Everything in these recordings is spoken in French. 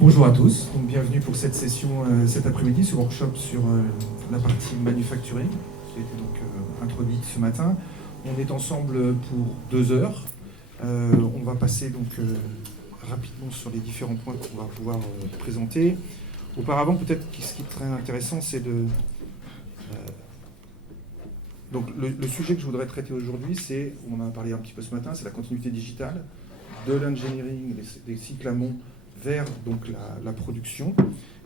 Bonjour à tous, donc bienvenue pour cette session cet après-midi, ce workshop sur la partie manufacturing qui a été donc introduite ce matin. On est ensemble pour 2 heures. On va passer donc rapidement sur les différents points qu'on va pouvoir présenter. Auparavant, peut-être ce qui est très intéressant, c'est de... donc le sujet que je voudrais traiter aujourd'hui, c'est, on en a parlé un petit peu ce matin, c'est la continuité digitale de l'engineering, des cycles amont vers donc la production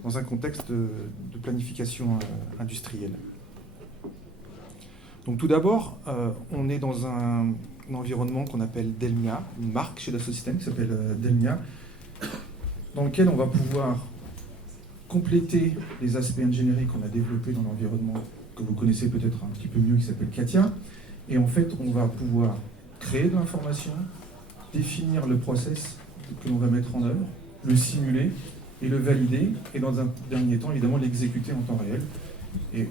dans un contexte de planification industrielle. Donc tout d'abord, on est dans un environnement qu'on appelle Delmia, une marque chez Dassault Systèmes qui s'appelle Delmia, dans lequel on va pouvoir compléter les aspects ingénierie qu'on a développés dans l'environnement que vous connaissez peut-être un petit peu mieux, qui s'appelle CATIA. Et en fait, on va pouvoir créer de l'information, définir le process que l'on va mettre en œuvre, le simuler et le valider, et dans un dernier temps, évidemment, l'exécuter en temps réel. Et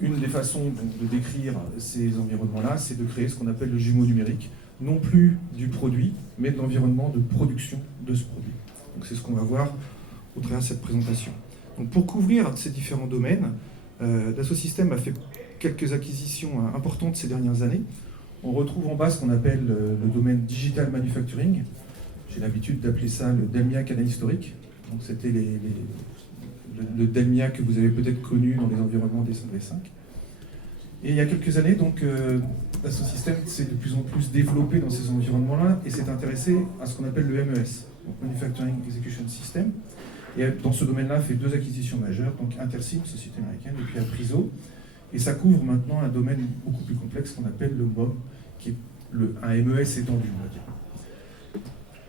une des façons donc, de décrire ces environnements-là, c'est de créer ce qu'on appelle le jumeau numérique, non plus du produit, mais de l'environnement de production de ce produit. Donc c'est ce qu'on va voir au travers de cette présentation. Donc pour couvrir ces différents domaines, Dassault Systèmes a fait quelques acquisitions importantes ces dernières années. On retrouve en bas ce qu'on appelle le domaine digital manufacturing. J'ai l'habitude d'appeler ça le Delmia Canal historique. Donc c'était le Delmia que vous avez peut-être connu dans les environnements des 5. Et il y a quelques années, donc, Dassault Systèmes s'est de plus en plus développé dans ces environnements-là et s'est intéressé à ce qu'on appelle le MES, donc Manufacturing Execution System. Et dans ce domaine-là, fait 2 acquisitions majeures, donc Intersim, société américaine, et puis Apriso. Et ça couvre maintenant un domaine beaucoup plus complexe qu'on appelle le MOM, qui est un MES étendu, on va dire.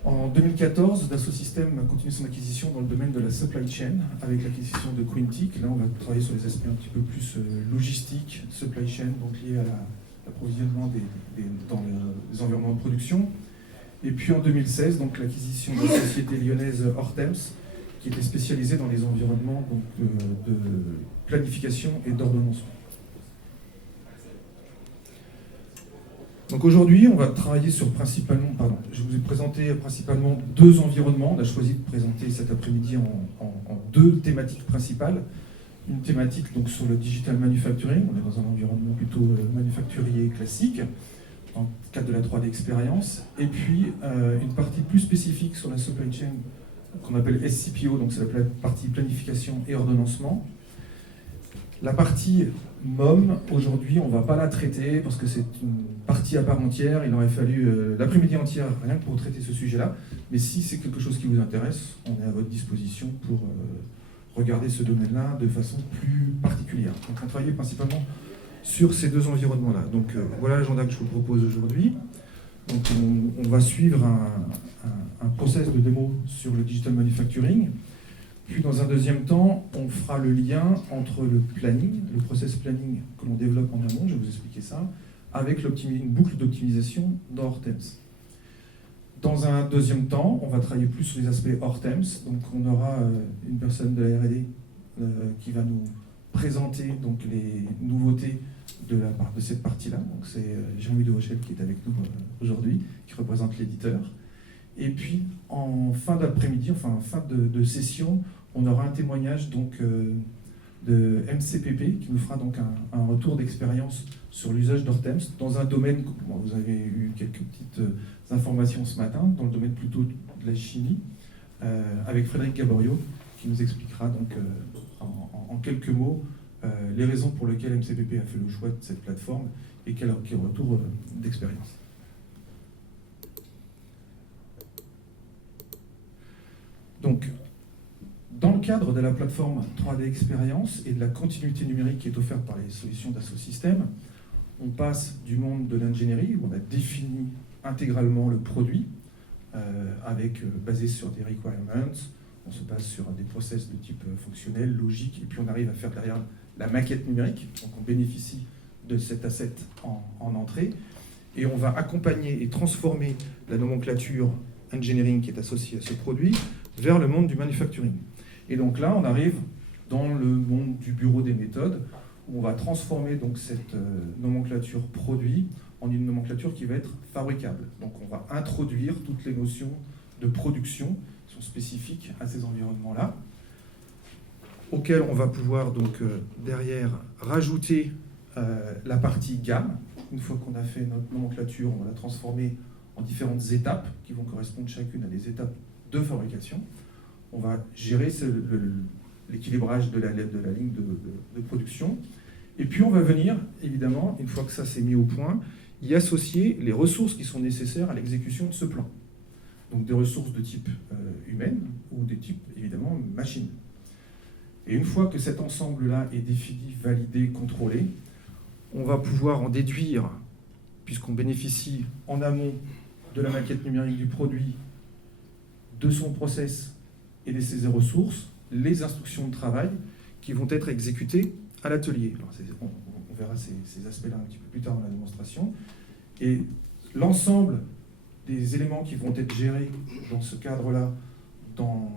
En 2014, Dassault Systèmes a continué son acquisition dans le domaine de la supply chain avec l'acquisition de Quintic. Là, on va travailler sur les aspects un petit peu plus logistiques, supply chain, donc liés à l'approvisionnement dans les environnements de production. Et puis en 2016, donc l'acquisition de la société lyonnaise Hortems, qui était spécialisée dans les environnements donc, de planification et d'ordonnancement. Donc aujourd'hui, on va travailler sur je vous ai présenté principalement 2 environnements. On a choisi de présenter cet après-midi en 2 thématiques principales. Une thématique donc sur le digital manufacturing, on est dans un environnement plutôt manufacturier classique, dans le cadre de la 3D expérience. Et puis une partie plus spécifique sur la supply chain qu'on appelle SCPO, donc c'est la partie planification et ordonnancement. La partie MOM, aujourd'hui, on ne va pas la traiter parce que c'est une partie à part entière. Il aurait fallu l'après-midi entière rien que pour traiter ce sujet-là. Mais si c'est quelque chose qui vous intéresse, on est à votre disposition pour regarder ce domaine-là de façon plus particulière. Donc on travaille principalement sur ces 2 environnements-là. Donc voilà l'agenda que je vous propose aujourd'hui. Donc on va suivre un process de démo sur le digital manufacturing. Puis dans un deuxième temps, on fera le lien entre le planning, le process planning que l'on développe en amont, je vais vous expliquer ça, avec une boucle d'optimisation dans Hortems. Dans un deuxième temps, on va travailler plus sur les aspects Hortems, donc on aura une personne de la R&D qui va nous présenter donc, les nouveautés de cette partie-là. Donc c'est Jean-Louis de Rochelle qui est avec nous aujourd'hui, qui représente l'éditeur. Et puis en fin d'après-midi, enfin en fin de session, on aura un témoignage donc, de MCPP qui nous fera donc un retour d'expérience sur l'usage d'Hortems dans un domaine, vous avez eu quelques petites informations ce matin, dans le domaine plutôt de la chimie, avec Frédéric Gaborio qui nous expliquera donc en quelques mots les raisons pour lesquelles MCPP a fait le choix de cette plateforme et quel retour d'expérience. Donc, dans le cadre de la plateforme 3D Expérience et de la continuité numérique qui est offerte par les solutions Dassault Systèmes, on passe du monde de l'ingénierie, où on a défini intégralement le produit, basé sur des requirements, on se base sur des process de type fonctionnel, logique, et puis on arrive à faire derrière la maquette numérique, donc on bénéficie de cet asset en entrée, et on va accompagner et transformer la nomenclature engineering qui est associée à ce produit vers le monde du manufacturing. Et donc là, on arrive dans le monde du bureau des méthodes, où on va transformer donc cette nomenclature produit en une nomenclature qui va être fabricable. Donc on va introduire toutes les notions de production qui sont spécifiques à ces environnements-là, auxquels on va pouvoir donc derrière rajouter la partie gamme. Une fois qu'on a fait notre nomenclature, on va la transformer en différentes étapes qui vont correspondre chacune à des étapes de fabrication. On va gérer l'équilibrage de la ligne de production. Et puis on va venir, évidemment, une fois que ça s'est mis au point, y associer les ressources qui sont nécessaires à l'exécution de ce plan. Donc des ressources de type humaine ou de type, évidemment, machine. Et une fois que cet ensemble-là est défini, validé, contrôlé, on va pouvoir en déduire, puisqu'on bénéficie en amont de la maquette numérique du produit, de son process et de ses ressources, les instructions de travail qui vont être exécutées à l'atelier. On verra ces aspects-là un petit peu plus tard dans la démonstration. Et l'ensemble des éléments qui vont être gérés dans ce cadre-là, dans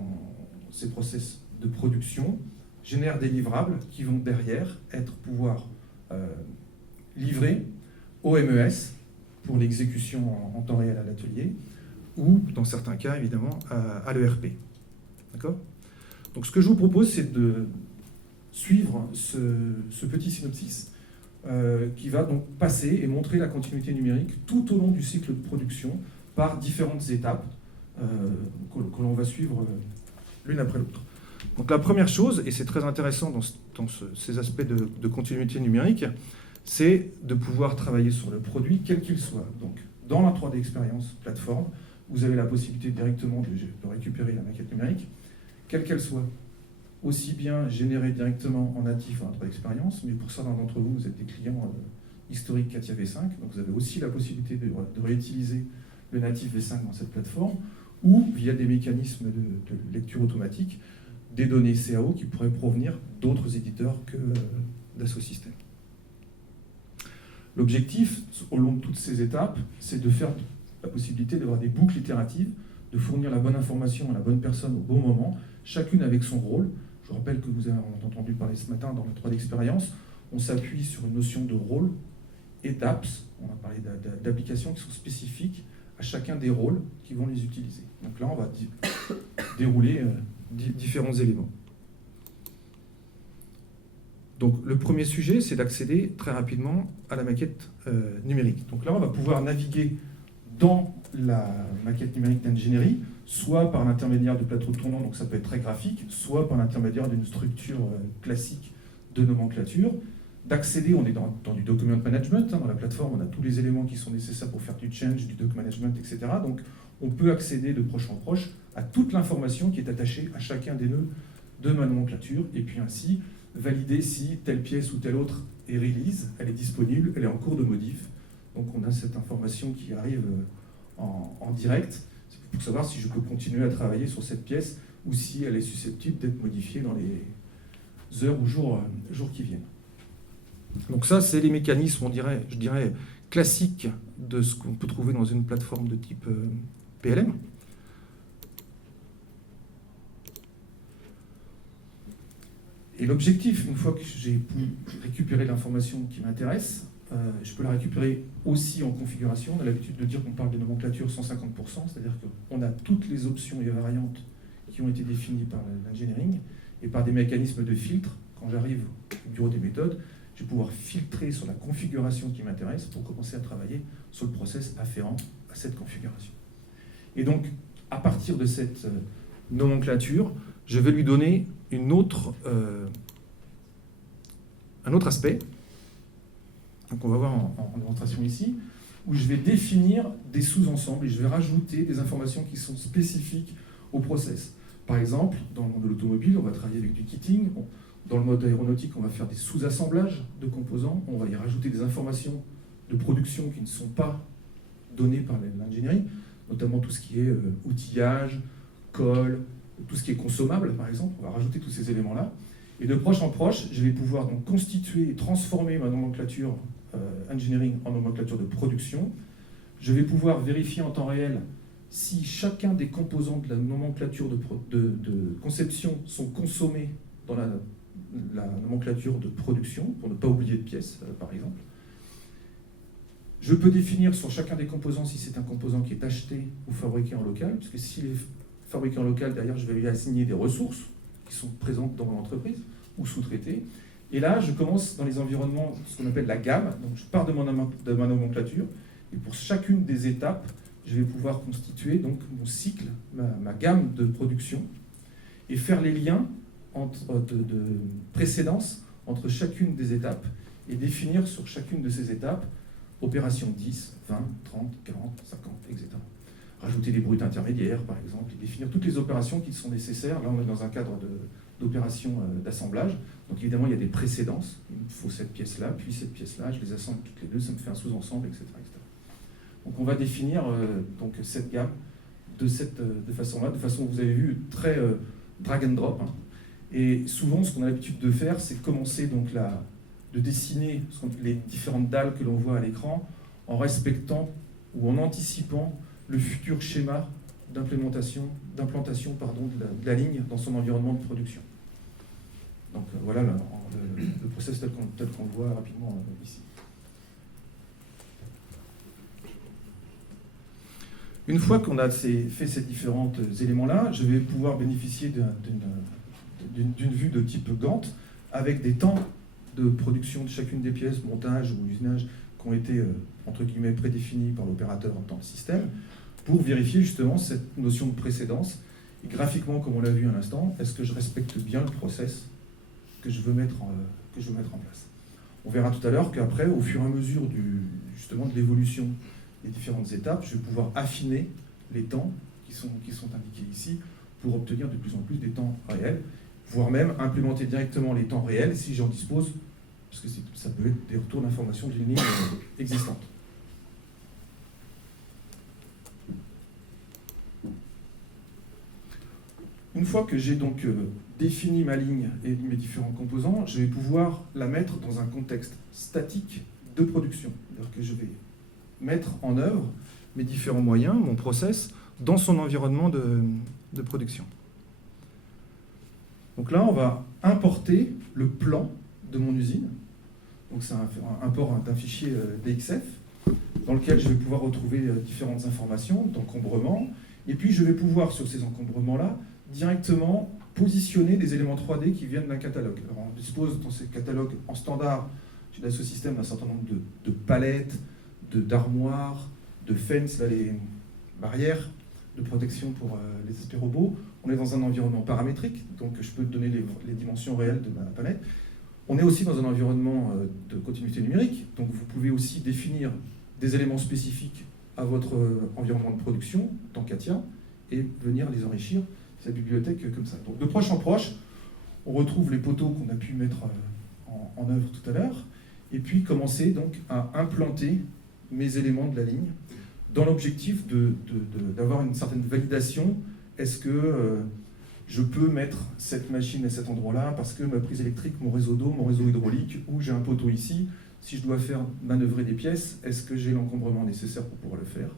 ces process de production, génèrent des livrables qui vont derrière pouvoir livrer au MES pour l'exécution en temps réel à l'atelier, ou dans certains cas, évidemment, à l'ERP. D'accord ? Donc ce que je vous propose, c'est de suivre ce petit synopsis qui va donc passer et montrer la continuité numérique tout au long du cycle de production par différentes étapes que l'on va suivre l'une après l'autre. Donc la première chose, et c'est très intéressant dans ces aspects de continuité numérique, c'est de pouvoir travailler sur le produit quel qu'il soit. Donc dans la 3D Experience plateforme, vous avez la possibilité directement de récupérer la maquette numérique, quelle qu'elle soit, aussi bien générée directement en natif dans la 3D Experience, mais pour certains d'entre vous, vous êtes des clients historiques CATIA V5, donc vous avez aussi la possibilité de réutiliser le natif V5 dans cette plateforme, ou via des mécanismes de lecture automatique, des données CAO qui pourraient provenir d'autres éditeurs que Dassault Systèmes. L'objectif, au long de toutes ces étapes, c'est de faire la possibilité d'avoir des boucles itératives, de fournir la bonne information à la bonne personne au bon moment, chacune avec son rôle. Je rappelle que vous avez entendu parler ce matin dans la 3D Experience, on s'appuie sur une notion de rôle et d'apps, on a parlé d'applications qui sont spécifiques à chacun des rôles qui vont les utiliser. Donc là, on va dérouler différents éléments. Donc le premier sujet, c'est d'accéder très rapidement à la maquette numérique. Donc là, on va pouvoir naviguer dans la maquette numérique d'ingénierie, soit par l'intermédiaire de plateaux tournants, donc ça peut être très graphique, soit par l'intermédiaire d'une structure classique de nomenclature. D'accéder, on est dans du document management, dans la plateforme, on a tous les éléments qui sont nécessaires pour faire du change, du doc management, etc. Donc on peut accéder de proche en proche à toute l'information qui est attachée à chacun des nœuds de ma nomenclature, et puis ainsi valider si telle pièce ou telle autre est release, elle est disponible, elle est en cours de modif. Donc on a cette information qui arrive en direct, c'est pour savoir si je peux continuer à travailler sur cette pièce ou si elle est susceptible d'être modifiée dans les heures ou jours qui viennent. Donc ça, c'est les mécanismes, je dirais, classiques de ce qu'on peut trouver dans une plateforme de type PLM. Et l'objectif, une fois que j'ai pu récupérer l'information qui m'intéresse, je peux la récupérer aussi en configuration. On a l'habitude de dire qu'on parle de nomenclature 150%, c'est-à-dire qu'on a toutes les options et variantes qui ont été définies par l'engineering et par des mécanismes de filtre. Quand j'arrive au bureau des méthodes, je vais pouvoir filtrer sur la configuration qui m'intéresse pour commencer à travailler sur le process afférent à cette configuration. Et donc, à partir de cette nomenclature, je vais lui donner un autre aspect, donc on va voir en démonstration ici, où je vais définir des sous-ensembles et je vais rajouter des informations qui sont spécifiques au process. Par exemple, dans le monde de l'automobile, on va travailler avec du kitting. Dans le mode aéronautique, on va faire des sous-assemblages de composants. On va y rajouter des informations de production qui ne sont pas données par l'ingénierie, notamment tout ce qui est outillage, colle, tout ce qui est consommable, par exemple. On va rajouter tous ces éléments-là. Et de proche en proche, je vais pouvoir donc constituer et transformer ma nomenclature engineering en nomenclature de production. Je vais pouvoir vérifier en temps réel si chacun des composants de la nomenclature de conception sont consommés dans la nomenclature de production, pour ne pas oublier de pièces, par exemple. Je peux définir sur chacun des composants si c'est un composant qui est acheté ou fabriqué en local, puisque s'il est fabricant local, derrière, je vais lui assigner des ressources qui sont présentes dans mon entreprise ou sous-traitées. Et là, je commence dans les environnements, ce qu'on appelle la gamme. Donc, je pars de ma nomenclature. Et pour chacune des étapes, je vais pouvoir constituer donc mon cycle, ma gamme de production, et faire les liens de précédence entre chacune des étapes et définir sur chacune de ces étapes opération 10, 20, 30, 40, 50, etc. Rajouter des bruts intermédiaires, par exemple, et définir toutes les opérations qui sont nécessaires. Là, on est dans un cadre d'opération d'assemblage. Donc, évidemment, il y a des précédences. Il me faut cette pièce-là, puis cette pièce-là. Je les assemble toutes les deux, ça me fait un sous-ensemble, etc., etc. Donc, on va définir donc, cette gamme de façon-là, de façon, vous avez vu, très drag and drop. Hein. Et souvent, ce qu'on a l'habitude de faire, c'est commencer donc, de dessiner les différentes dalles que l'on voit à l'écran en respectant ou en anticipant le futur schéma d'implantation de la ligne dans son environnement de production. Donc voilà le process tel qu'on le voit rapidement ici. Une fois qu'on a fait ces différents éléments-là, je vais pouvoir bénéficier d'une vue de type Gantt avec des temps de production de chacune des pièces, montage ou usinage, qui ont été, entre guillemets, prédéfinis par l'opérateur dans le système, pour vérifier justement cette notion de précédence. Et graphiquement, comme on l'a vu à l'instant, est-ce que je respecte bien le process que je veux mettre en place. On verra tout à l'heure qu'après, au fur et à mesure justement de l'évolution des différentes étapes, je vais pouvoir affiner les temps qui sont indiqués ici pour obtenir de plus en plus des temps réels, voire même implémenter directement les temps réels si j'en dispose, parce que ça peut être des retours d'informations d'une ligne existante. Une fois que j'ai donc défini ma ligne et mes différents composants, je vais pouvoir la mettre dans un contexte statique de production. C'est-à-dire que je vais mettre en œuvre mes différents moyens, mon process, dans son environnement de production. Donc là, on va importer le plan de mon usine. Donc c'est un import d'un fichier DXF dans lequel je vais pouvoir retrouver différentes informations d'encombrement. Et puis je vais pouvoir, sur ces encombrements-là, directement positionner des éléments 3D qui viennent d'un catalogue. Alors on dispose dans ces catalogues en standard chez Dassault Systèmes d'un certain nombre de palettes, d'armoires, de fences, là, les barrières de protection pour les aspects robots. On est dans un environnement paramétrique, donc je peux donner les dimensions réelles de ma palette. On est aussi dans un environnement de continuité numérique, donc vous pouvez aussi définir des éléments spécifiques à votre environnement de production, tant qu'ATIA, et venir les enrichir, cette bibliothèque comme ça. Donc de proche en proche, on retrouve les poteaux qu'on a pu mettre en œuvre tout à l'heure, et puis commencer donc à implanter mes éléments de la ligne dans l'objectif d'avoir une certaine validation. Est-ce que je peux mettre cette machine à cet endroit-là parce que ma prise électrique, mon réseau d'eau, mon réseau hydraulique, ou j'ai un poteau ici, si je dois faire manœuvrer des pièces, est-ce que j'ai l'encombrement nécessaire pour pouvoir le faire?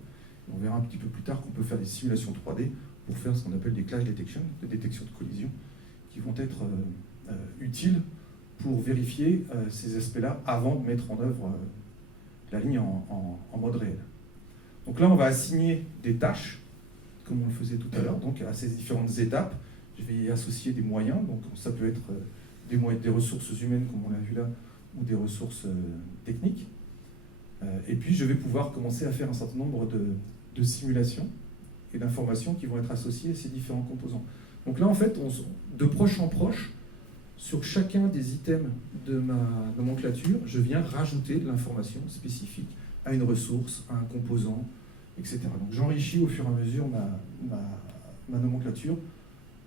On verra un petit peu plus tard qu'on peut faire des simulations 3D pour faire ce qu'on appelle des clash detection, des détections de collision, qui vont être utiles pour vérifier ces aspects-là avant de mettre en œuvre la ligne en mode réel. Donc là, on va assigner des tâches, comme on le faisait tout à l'heure, donc à ces différentes étapes. Je vais y associer des moyens, donc ça peut être des ressources humaines, comme on l'a vu là, ou des ressources techniques. Et puis, je vais pouvoir commencer à faire un certain nombre de simulations et d'informations qui vont être associées à ces différents composants. Donc là, en fait, de proche en proche, sur chacun des items de ma nomenclature, je viens rajouter de l'information spécifique à une ressource, à un composant, etc. Donc j'enrichis au fur et à mesure ma nomenclature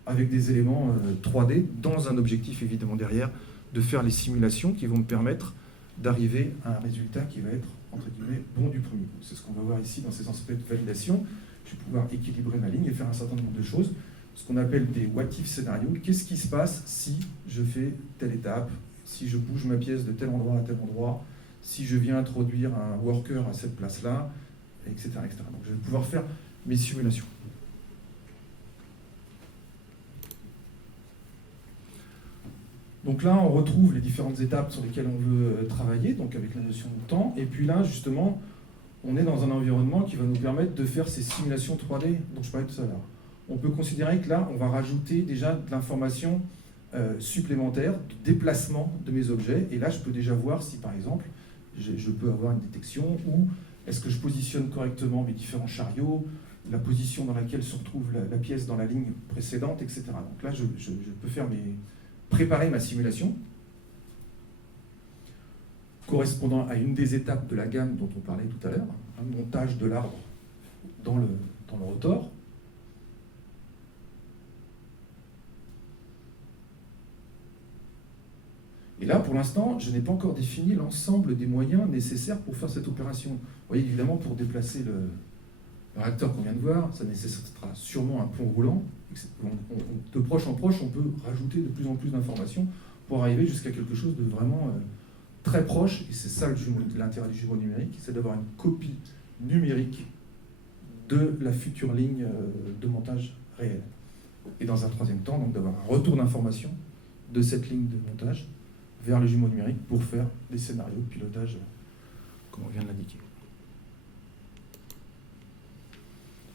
avec des éléments 3D, dans un objectif évidemment derrière, de faire les simulations qui vont me permettre d'arriver à un résultat qui va être, entre guillemets, bon du premier coup. C'est ce qu'on va voir ici dans ces aspects de validation. Je vais pouvoir équilibrer ma ligne et faire un certain nombre de choses, ce qu'on appelle des what-if scénarios. Qu'est-ce qui se passe si je fais telle étape, si je bouge ma pièce de tel endroit à tel endroit, si je viens introduire un worker à cette place-là, etc., etc. Donc je vais pouvoir faire mes simulations. Donc là, on retrouve les différentes étapes sur lesquelles on veut travailler, donc avec la notion de temps. Et puis là, justement, on est dans un environnement qui va nous permettre de faire ces simulations 3D dont je parlais tout à l'heure. on peut considérer que là, on va rajouter déjà de l'information supplémentaire, de déplacement de mes objets. Et là, je peux déjà voir si, par exemple, je peux avoir une détection ou est-ce que je positionne correctement mes différents chariots, la position dans laquelle se retrouve la pièce dans la ligne précédente, etc. Donc là, je peux préparer ma simulation correspondant à une des étapes de la gamme dont on parlait tout à l'heure, un montage de l'arbre dans le rotor. Et là, pour l'instant, je n'ai pas encore défini l'ensemble des moyens nécessaires pour faire cette opération. Vous voyez, évidemment, pour déplacer le réacteur qu'on vient de voir, ça nécessitera sûrement un pont roulant. De proche en proche, on peut rajouter de plus en plus d'informations pour arriver jusqu'à quelque chose de vraiment très proche. Et c'est ça l'intérêt du jumeau numérique, c'est d'avoir une copie numérique de la future ligne de montage réelle. Et dans un troisième temps, donc d'avoir un retour d'information de cette ligne de montage vers le jumeau numérique pour faire des scénarios de pilotage, comme on vient de l'indiquer.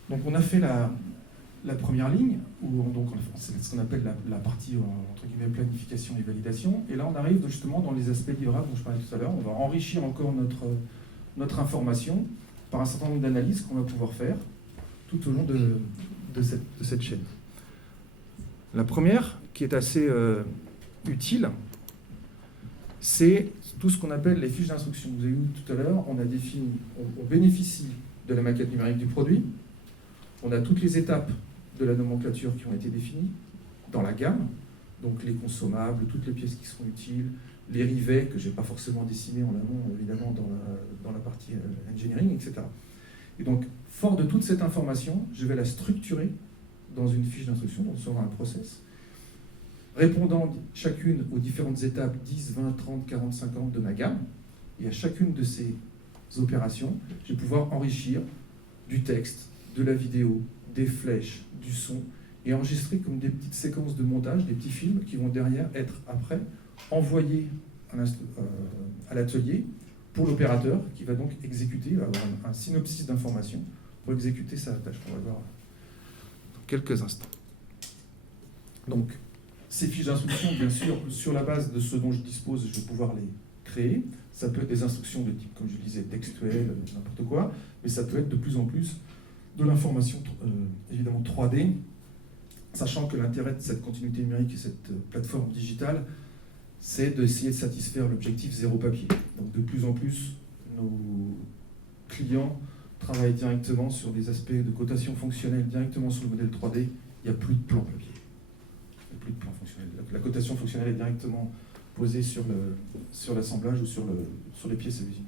Donc on a fait la première ligne, c'est ce qu'on appelle la partie entre guillemets planification et validation. Et là on arrive justement dans les aspects livrables dont je parlais tout à l'heure. On va enrichir encore notre information par un certain nombre d'analyses qu'on va pouvoir faire tout au long de cette chaîne. La première, qui est assez utile, c'est tout ce qu'on appelle les fiches d'instruction. Vous avez vu tout à l'heure, on bénéficie de la maquette numérique du produit, on a toutes les étapes de la nomenclature qui ont été définies dans la gamme, donc les consommables, toutes les pièces qui seront utiles, les rivets que je n'ai pas forcément dessinés en amont, évidemment, dans la partie engineering, etc. Et donc, fort de toute cette information, je vais la structurer dans une fiche d'instruction, donc sur un process, répondant chacune aux différentes étapes 10, 20, 30, 40, 50 de ma gamme. Et à chacune de ces opérations, je vais pouvoir enrichir du texte, de la vidéo, des flèches, du son, et enregistrer comme des petites séquences de montage, des petits films qui vont derrière être après envoyés à l'atelier pour l'opérateur qui va donc exécuter, va avoir un synopsis d'informations pour exécuter sa tâche qu'on va voir dans quelques instants. Donc, ces fiches d'instruction, bien sûr, sur la base de ce dont je dispose, je vais pouvoir les créer. Ça peut être des instructions de type, comme je le disais, textuel, n'importe quoi, mais ça peut être de plus en plus de l'information, évidemment 3D, sachant que l'intérêt de cette continuité numérique et cette plateforme digitale, c'est d'essayer de satisfaire l'objectif zéro papier. Donc de plus en plus, nos clients travaillent directement sur des aspects de cotation fonctionnelle, directement sur le modèle 3D, il n'y a plus de plan papier. Il n'y a plus de plan fonctionnel. La cotation fonctionnelle est directement posée sur l'assemblage ou sur les pièces à usiner.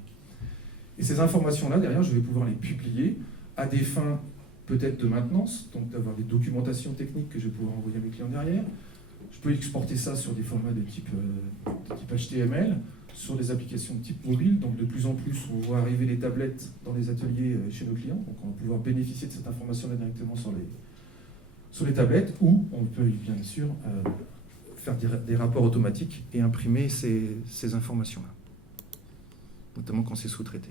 Et ces informations-là, derrière, je vais pouvoir les publier à des fins peut-être de maintenance, donc d'avoir des documentations techniques que je vais pouvoir envoyer à mes clients derrière. Je peux exporter ça sur des formats de type HTML, sur des applications de type mobile. Donc de plus en plus, on voit arriver les tablettes dans les ateliers chez nos clients. Donc on va pouvoir bénéficier de cette information-là directement sur les tablettes, ou on peut bien sûr faire des rapports automatiques et imprimer ces informations-là, notamment quand c'est sous-traité.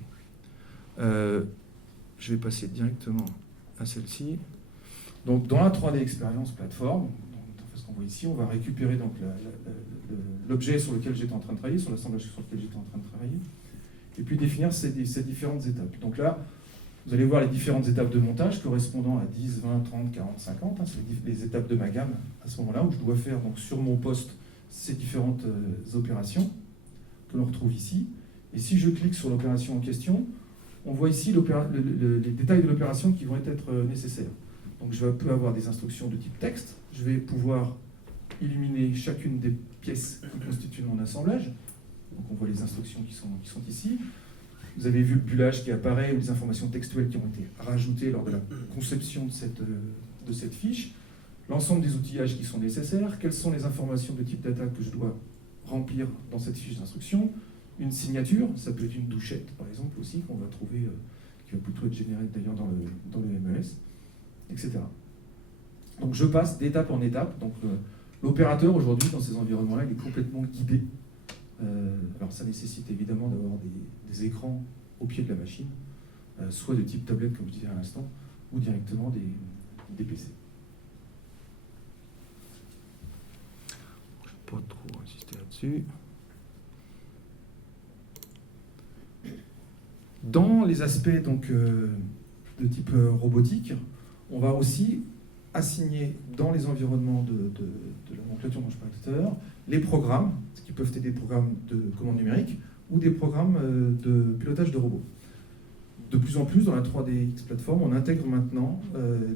Je vais passer directement à celle-ci. Donc dans la 3D Experience plateforme, ce qu'on voit ici, on va récupérer donc l'objet sur lequel j'étais en train de travailler, sur l'assemblage sur lequel j'étais en train de travailler, et puis définir ces différentes étapes. Donc là, vous allez voir les différentes étapes de montage correspondant à 10, 20, 30, 40, 50. Hein, c'est les étapes de ma gamme à ce moment-là, où je dois faire donc, sur mon poste ces différentes opérations que l'on retrouve ici. Et si je clique sur l'opération en question, on voit ici les détails de l'opération qui vont être nécessaires. Donc je peux avoir des instructions de type texte, je vais pouvoir illuminer chacune des pièces qui constituent mon assemblage. Donc on voit les instructions qui sont ici. Vous avez vu le bullage qui apparaît ou les informations textuelles qui ont été rajoutées lors de la conception de cette fiche. L'ensemble des outillages qui sont nécessaires, quelles sont les informations de type data que je dois remplir dans cette fiche d'instruction. Une signature, ça peut être une douchette par exemple aussi, qu'on va trouver, qui va plutôt être générée d'ailleurs dans le MES, etc. Donc je passe d'étape en étape. Donc l'opérateur aujourd'hui dans ces environnements-là, il est complètement guidé. Alors ça nécessite évidemment d'avoir des écrans au pied de la machine, soit de type tablette comme je disais à l'instant, ou directement des PC. là-dessus. Dans les aspects donc, de type robotique, on va aussi assigner dans les environnements de la nomenclature dont je parlais tout à l'heure, les programmes, ce qui peuvent être des programmes de commande numérique ou des programmes de pilotage de robots. De plus en plus, dans la 3DX Platform, on intègre maintenant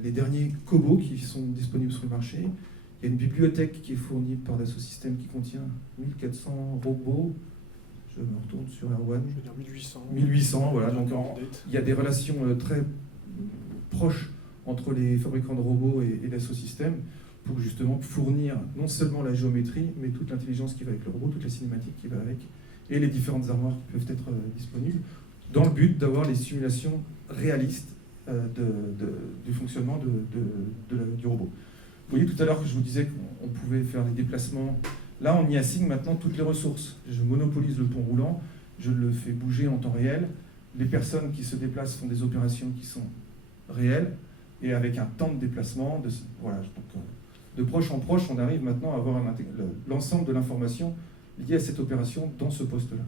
les derniers cobots qui sont disponibles sur le marché. Il y a une bibliothèque qui est fournie par Dassault Systèmes qui contient 1400 robots. Je me retourne sur Erwan. Je veux dire 1800. 1800, voilà. Donc il y a des relations très proches entre les fabricants de robots et Dassault Systèmes pour justement fournir non seulement la géométrie, mais toute l'intelligence qui va avec le robot, toute la cinématique qui va avec, et les différentes armoires qui peuvent être disponibles, dans le but d'avoir les simulations réalistes du fonctionnement du robot. Vous voyez tout à l'heure que je vous disais qu'on pouvait faire des déplacements. Là, on y assigne maintenant toutes les ressources. Je monopolise le pont roulant, je le fais bouger en temps réel. Les personnes qui se déplacent font des opérations qui sont réelles et avec un temps de déplacement. Voilà, donc, de proche en proche, on arrive maintenant à avoir l'ensemble de l'information liée à cette opération dans ce poste-là.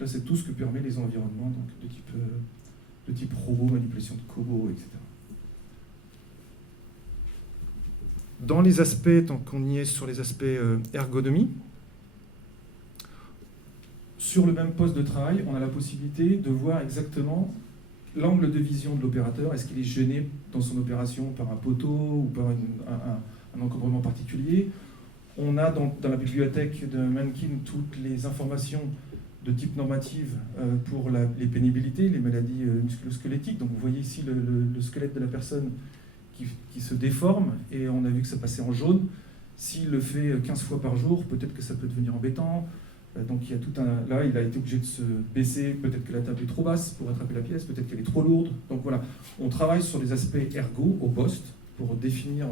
Là, c'est tout ce que permet les environnements donc, de type robot, manipulation de cobots, etc. Dans les aspects, tant qu'on y est sur les aspects ergonomie, sur le même poste de travail, on a la possibilité de voir exactement l'angle de vision de l'opérateur. Est-ce qu'il est gêné dans son opération par un poteau ou par un encombrement particulier? On a dans la bibliothèque de Mannequin toutes les informations de type normative pour les pénibilités, les maladies musculo-squelettiques. Donc vous voyez ici le squelette de la personne qui se déforme, et on a vu que ça passait en jaune. S'il le fait 15 fois par jour, peut-être que ça peut devenir embêtant. Donc il y a tout un... Là, il a été obligé de se baisser, peut-être que la table est trop basse pour attraper la pièce, peut-être qu'elle est trop lourde. Donc voilà, on travaille sur les aspects ergo au poste pour définir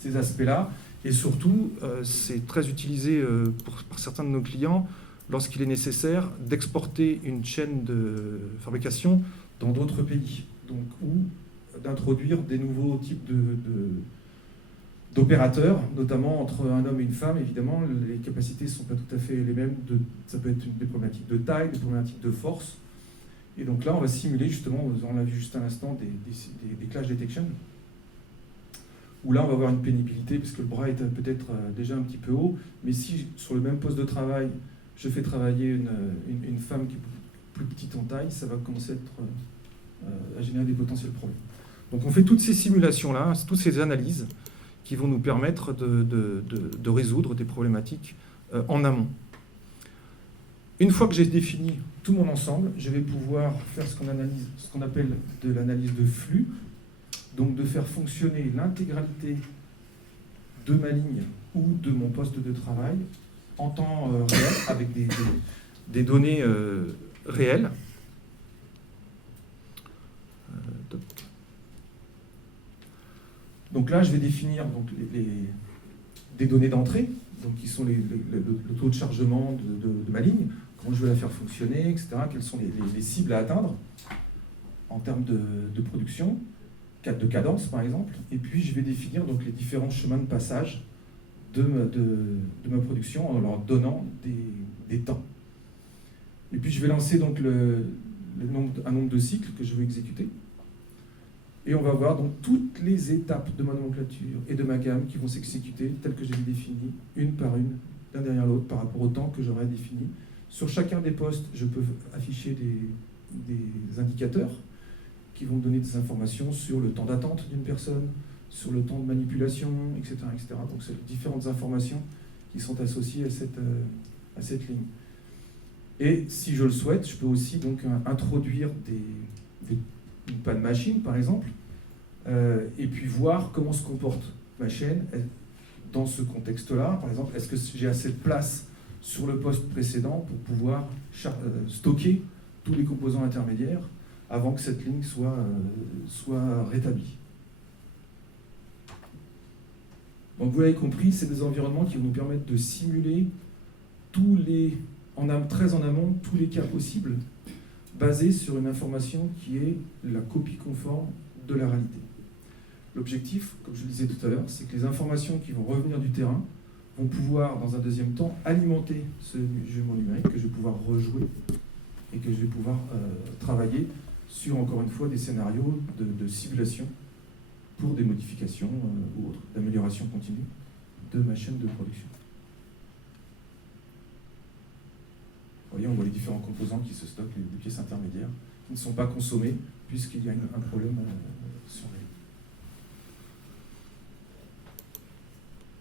ces aspects-là. Et surtout, c'est très utilisé par certains de nos clients lorsqu'il est nécessaire d'exporter une chaîne de fabrication dans d'autres pays. Donc, ou d'introduire des nouveaux types d'opérateurs, notamment entre un homme et une femme. Évidemment, les capacités ne sont pas tout à fait les mêmes. Ça peut être des problématiques de taille, des problématiques de force. Et donc là, on va simuler justement, on l'a vu juste à l'instant, des clash detection, où là, on va avoir une pénibilité, parce que le bras est peut-être déjà un petit peu haut, mais si sur le même poste de travail, je fais travailler une femme qui est plus petite en taille, ça va commencer à générer des potentiels problèmes. Donc on fait toutes ces simulations-là, toutes ces analyses qui vont nous permettre de résoudre des problématiques en amont. Une fois que j'ai défini tout mon ensemble, je vais pouvoir faire ce qu'on appelle de l'analyse de flux, donc de faire fonctionner l'intégralité de ma ligne ou de mon poste de travail en temps réel, avec des données réelles. Donc là, je vais définir donc, des données d'entrée, donc qui sont le taux de chargement de ma ligne, comment je vais la faire fonctionner, etc., quelles sont les cibles à atteindre en termes de production, de cadence par exemple, et puis je vais définir donc, les différents chemins de passage de ma production en leur donnant des temps. Et puis je vais lancer donc un nombre de cycles que je veux exécuter. Et on va voir donc toutes les étapes de ma nomenclature et de ma gamme qui vont s'exécuter telles que je les définis, une par une, l'un derrière l'autre, par rapport au temps que j'aurai défini. Sur chacun des postes, je peux afficher des indicateurs qui vont me donner des informations sur le temps d'attente d'une personne, sur le temps de manipulation, etc. etc. Donc c'est différentes informations qui sont associées à cette ligne. Et si je le souhaite, je peux aussi donc introduire une panne machine, par exemple, et puis voir comment se comporte ma chaîne dans ce contexte-là. Par exemple, est-ce que j'ai assez de place sur le poste précédent pour pouvoir stocker tous les composants intermédiaires avant que cette ligne soit rétablie. Donc vous l'avez compris, c'est des environnements qui vont nous permettre de simuler très en amont tous les cas possibles, basés sur une information qui est la copie conforme de la réalité. L'objectif, comme je le disais tout à l'heure, c'est que les informations qui vont revenir du terrain vont pouvoir, dans un deuxième temps, alimenter ce jumeau numérique que je vais pouvoir rejouer et que je vais pouvoir travailler sur, encore une fois, des scénarios de simulation pour des modifications ou autres, d'amélioration continue de ma chaîne de production. Vous voyez, on voit les différents composants qui se stockent, les pièces intermédiaires, qui ne sont pas consommées puisqu'il y a un problème sur les.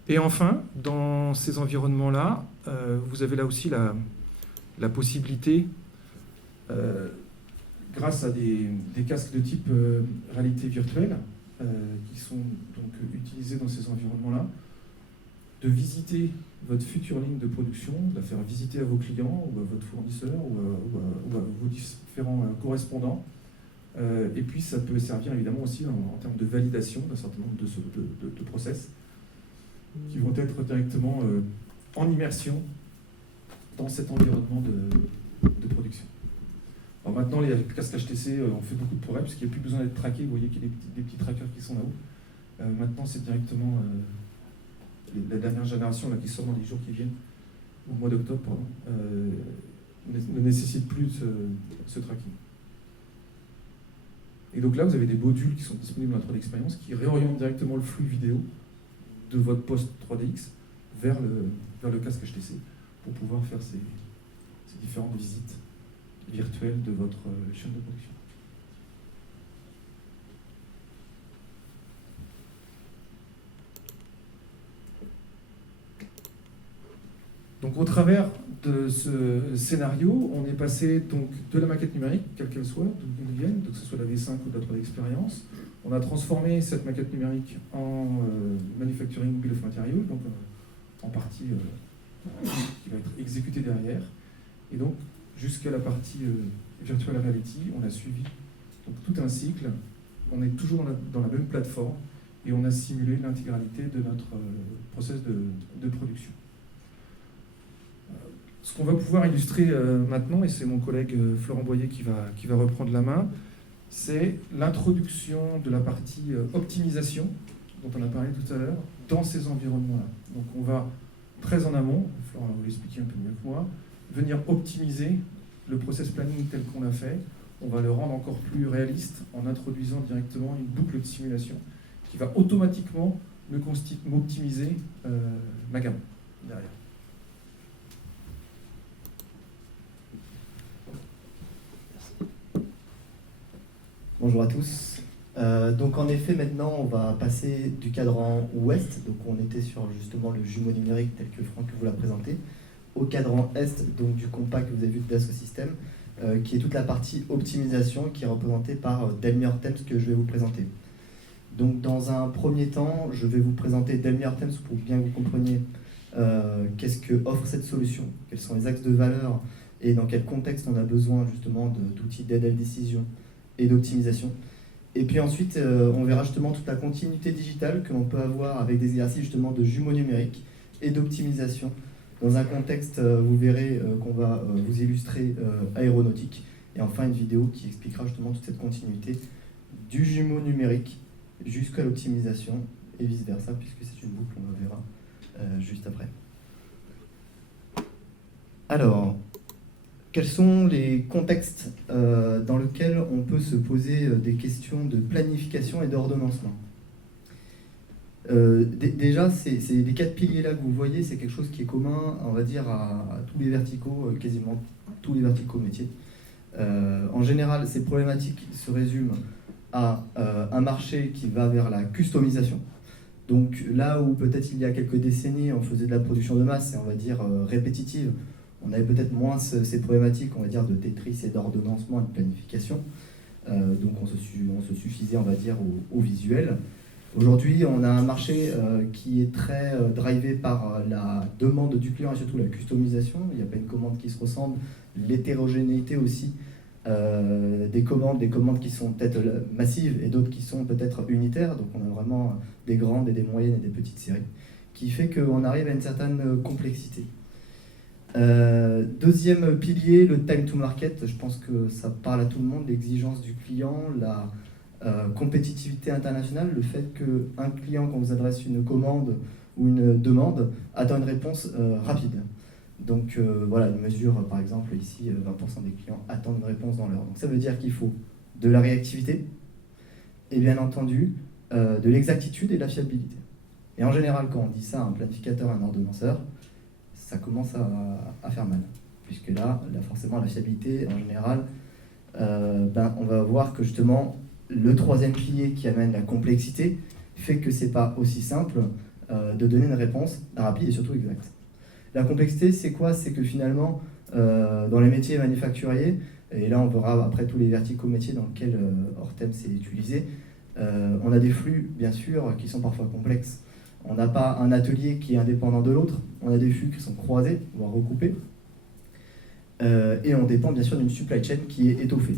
Et enfin, dans ces environnements-là, vous avez là aussi la possibilité, grâce à des casques de type réalité virtuelle, qui sont donc utilisés dans ces environnements-là, de visiter votre future ligne de production, de la faire visiter à vos clients ou à votre fournisseur ou à vos différents correspondants. Et puis ça peut servir évidemment aussi en termes de validation d'un certain nombre de process qui vont être directement en immersion dans cet environnement de production. Alors maintenant, les casques HTC ont fait beaucoup de progrès puisqu'il n'y a plus besoin d'être traqué. Vous voyez qu'il y a des petits trackers qui sont là-haut. Maintenant, c'est directement la dernière génération là, qui sort dans les jours qui viennent, au mois d'octobre, ne nécessite plus ce tracking. Et donc là, vous avez des modules qui sont disponibles dans 3D Experience qui réorientent directement le flux vidéo de votre poste 3DX vers le casque HTC pour pouvoir faire ces différentes visites virtuelles de votre chaîne de production. Donc au travers de ce scénario, on est passé donc de la maquette numérique, quelle qu'elle soit, d'où qu'elle vienne, que ce soit la V5 ou de la 3D Experience. On a transformé cette maquette numérique en manufacturing bill of material, donc en partie qui va être exécutée derrière. Et donc jusqu'à la partie virtual reality, on a suivi donc, tout un cycle. On est toujours dans la même plateforme et on a simulé l'intégralité de notre process de production. Ce qu'on va pouvoir illustrer maintenant, et c'est mon collègue Florent Boyer qui va reprendre la main, c'est l'introduction de la partie optimisation, dont on a parlé tout à l'heure, dans ces environnements-là. Donc on va, très en amont, Florent va vous l'expliquer un peu mieux que moi, venir optimiser le process planning tel qu'on l'a fait. On va le rendre encore plus réaliste en introduisant directement une boucle de simulation qui va automatiquement m'optimiser ma gamme derrière. Bonjour à tous. Donc en effet, maintenant, on va passer du cadran ouest, donc on était sur justement le jumeau numérique tel que Franck vous l'a présenté, au cadran est, donc du compact que vous avez vu de Dassault Systèmes, qui est toute la partie optimisation qui est représentée par Delmire Thames que je vais vous présenter. Donc dans un premier temps, je vais vous présenter Delmire Thames pour bien que vous compreniez qu'est-ce que offre cette solution, quels sont les axes de valeur et dans quel contexte on a besoin justement d'outils d'aide à la décision et d'optimisation. Et puis ensuite, on verra justement toute la continuité digitale que l'on peut avoir avec des exercices justement de jumeaux numériques et d'optimisation. Dans un contexte, vous verrez qu'on va vous illustrer aéronautique. Et enfin, une vidéo qui expliquera justement toute cette continuité du jumeau numérique jusqu'à l'optimisation et vice-versa, puisque c'est une boucle, on le verra juste après. Alors, quels sont les contextes dans lesquels on peut se poser des questions de planification et d'ordonnancement? Déjà, les 4 piliers-là que vous voyez, c'est quelque chose qui est commun, on va dire, à tous les verticaux, quasiment tous les verticaux métiers. En général, ces problématiques se résument à un marché qui va vers la customisation. Donc là où peut-être il y a quelques décennies, on faisait de la production de masse, et on va dire répétitive, on avait peut-être moins ces problématiques, on va dire, de Tetris et d'ordonnancement et de planification. Donc on se suffisait, on va dire, au visuel. Aujourd'hui, on a un marché qui est très drivé par la demande du client et surtout la customisation. Il n'y a pas une commande qui se ressemble, l'hétérogénéité aussi des commandes qui sont peut-être massives et d'autres qui sont peut-être unitaires. Donc on a vraiment des grandes et des moyennes et des petites séries, qui fait qu'on arrive à une certaine complexité. Deuxième pilier, le time to market. Je pense que ça parle à tout le monde, l'exigence du client, Compétitivité internationale, le fait qu'un client, quand vous adresse une commande ou une demande, attend une réponse rapide. Donc voilà, une mesure, par exemple, ici, 20% des clients attendent une réponse dans l'heure. Donc ça veut dire qu'il faut de la réactivité et bien entendu de l'exactitude et de la fiabilité. Et en général, quand on dit ça à un planificateur, à un ordonnanceur, ça commence à faire mal. Puisque là, forcément, la fiabilité, en général, on va voir que justement, le troisième pilier qui amène la complexité fait que c'est pas aussi simple de donner une réponse rapide et surtout exacte. La complexité, c'est quoi? C'est que finalement, dans les métiers manufacturiers, et là on verra après tous les verticaux métiers dans lesquels Hortem s'est utilisé, on a des flux, bien sûr, qui sont parfois complexes. On n'a pas un atelier qui est indépendant de l'autre, on a des flux qui sont croisés, voire recoupés, et on dépend bien sûr d'une supply chain qui est étoffée.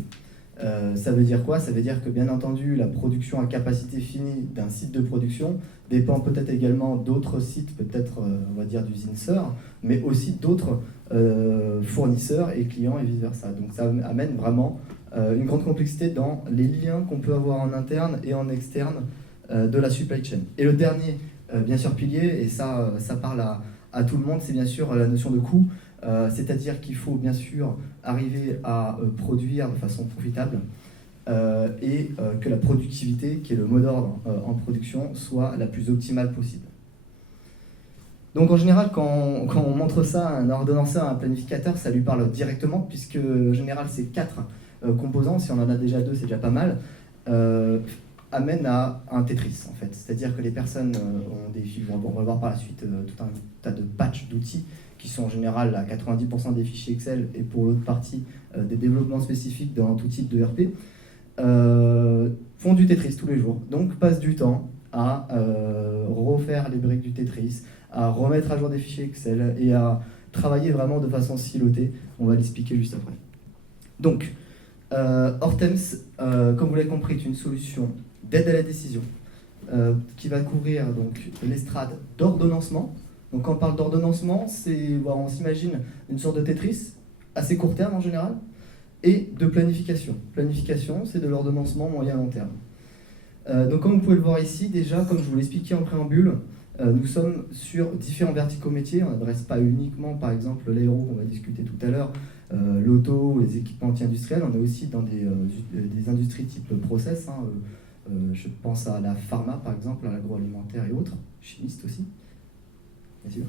Ça veut dire quoi? Ça veut dire que bien entendu la production à capacité finie d'un site de production dépend peut-être également d'autres sites, peut-être on va dire d'usines sœurs, mais aussi d'autres fournisseurs et clients et vice versa. Donc ça amène vraiment une grande complexité dans les liens qu'on peut avoir en interne et en externe de la supply chain. Et le dernier, bien sûr, pilier, et ça parle à tout le monde, c'est bien sûr la notion de coût. C'est-à-dire qu'il faut bien sûr arriver à produire de façon profitable et que la productivité, qui est le mot d'ordre en production, soit la plus optimale possible. Donc en général, quand on montre ça à un ordonnanceur, à un planificateur, ça lui parle directement, puisque en général ces 4 composants, si on en a déjà 2, c'est déjà pas mal, amènent à un Tetris en fait. C'est-à-dire que les personnes ont des fichiers, on va voir par la suite tout un tas de patchs d'outils qui sont en général à 90% des fichiers Excel et pour l'autre partie des développements spécifiques dans tout type de RP, font du Tetris tous les jours. Donc passent du temps à refaire les briques du Tetris, à remettre à jour des fichiers Excel et à travailler vraiment de façon silotée. On va l'expliquer juste après. Donc, Hortems, comme vous l'avez compris, est une solution d'aide à la décision qui va couvrir donc l'estrade d'ordonnancement. Donc quand on parle d'ordonnancement, on s'imagine une sorte de Tetris, assez court terme en général, et de planification. Planification, c'est de l'ordonnancement moyen-long terme. Donc comme vous pouvez le voir ici, déjà, comme je vous l'expliquais en préambule, nous sommes sur différents verticaux métiers. On n'adresse pas uniquement, par exemple, l'aéro qu'on va discuter tout à l'heure, l'auto, les équipements anti-industriels. On est aussi dans des industries type process. Je pense à la pharma, par exemple, à l'agroalimentaire et autres, chimiste aussi. Bien sûr.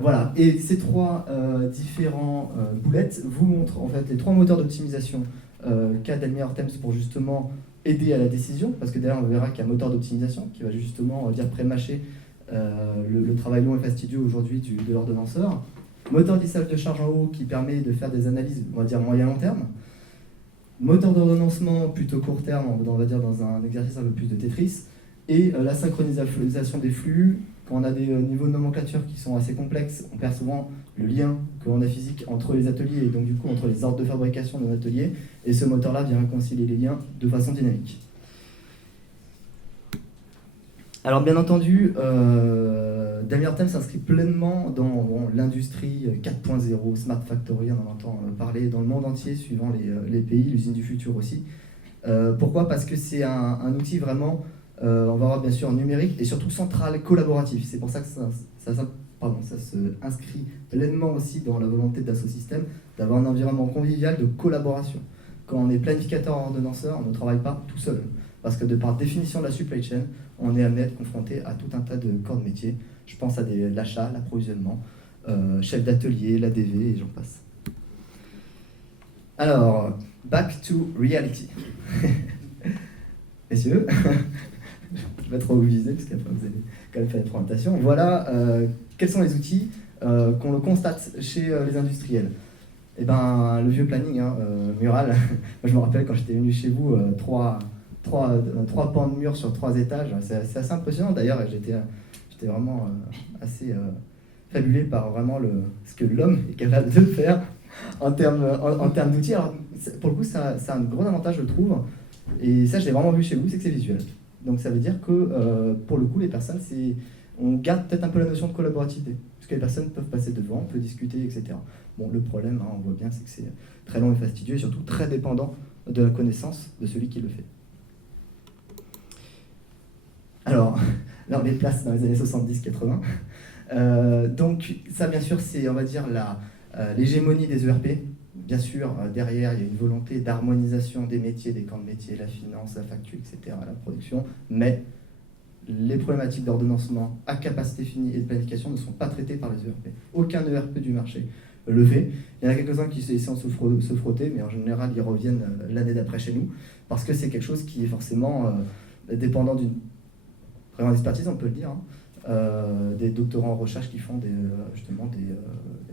Voilà, et ces 3 différents boulettes vous montrent en fait les 3 moteurs d'optimisation qu'a Delmia Hortems pour justement aider à la décision, parce que d'ailleurs on verra qu'il y a un moteur d'optimisation qui va justement pré-mâcher le travail long et fastidieux aujourd'hui de l'ordonnanceur. Moteur d'lissage de charge en haut qui permet de faire des analyses, on va dire moyen-long terme. Moteur d'ordonnancement plutôt court terme, on va dire dans un exercice un peu plus de Tetris. Et la synchronisation des flux. Quand on a des niveaux de nomenclature qui sont assez complexes, on perd souvent le lien que l'on a physique entre les ateliers et donc du coup entre les ordres de fabrication d'un atelier. Et ce moteur-là vient réconcilier les liens de façon dynamique. Alors bien entendu, Delmia Hortems s'inscrit pleinement dans l'industrie 4.0, Smart Factory, on en entend parler dans le monde entier, suivant les pays, l'usine du futur aussi. Pourquoi? Parce que c'est un outil vraiment... on va voir bien sûr numérique et surtout central, collaboratif. C'est pour ça que ça se inscrit pleinement aussi dans la volonté d'Assosystème d'avoir un environnement convivial de collaboration. Quand on est planificateur ordonnanceur, on ne travaille pas tout seul. Parce que de par définition de la supply chain, on est amené à être confronté à tout un tas de corps de métier. Je pense à l'achat, l'approvisionnement, chef d'atelier, l'ADV et j'en passe. Alors, back to reality. Messieurs, je vais trop vous viser parce qu'après vous allez quand même faire une présentation. Voilà quels sont les outils qu'on le constate chez les industriels. Eh ben, le vieux planning mural. Moi, je me rappelle quand j'étais venu chez vous, 3 pans de mur sur 3 étages. C'est assez impressionnant d'ailleurs. J'étais vraiment assez fabulé par vraiment ce que l'homme est capable de faire en termes d'outils. Alors, pour le coup, ça a un gros avantage, je trouve. Et ça, je l'ai vraiment vu chez vous, c'est que c'est visuel. Donc ça veut dire que, pour le coup, les personnes, on garde peut-être un peu la notion de collaborativité. puisque les personnes peuvent passer devant, peuvent discuter, etc. Bon, le problème, on voit bien, c'est que c'est très long et fastidieux, et surtout très dépendant de la connaissance de celui qui le fait. Alors, là, on les place dans les années 70-80. Donc, ça, bien sûr, c'est, on va dire, l'hégémonie des ERP. Bien sûr, derrière, il y a une volonté d'harmonisation des métiers, des camps de métiers, la finance, la facture, etc., la production, mais les problématiques d'ordonnancement à capacité finie et de planification ne sont pas traitées par les ERP. Aucun ERP du marché le fait. Il y en a quelques-uns qui essaient de se frotter, mais en général, ils reviennent l'année d'après chez nous, parce que c'est quelque chose qui est forcément dépendant d'une très grande expertise, on peut le dire, des doctorants en recherche qui font justement des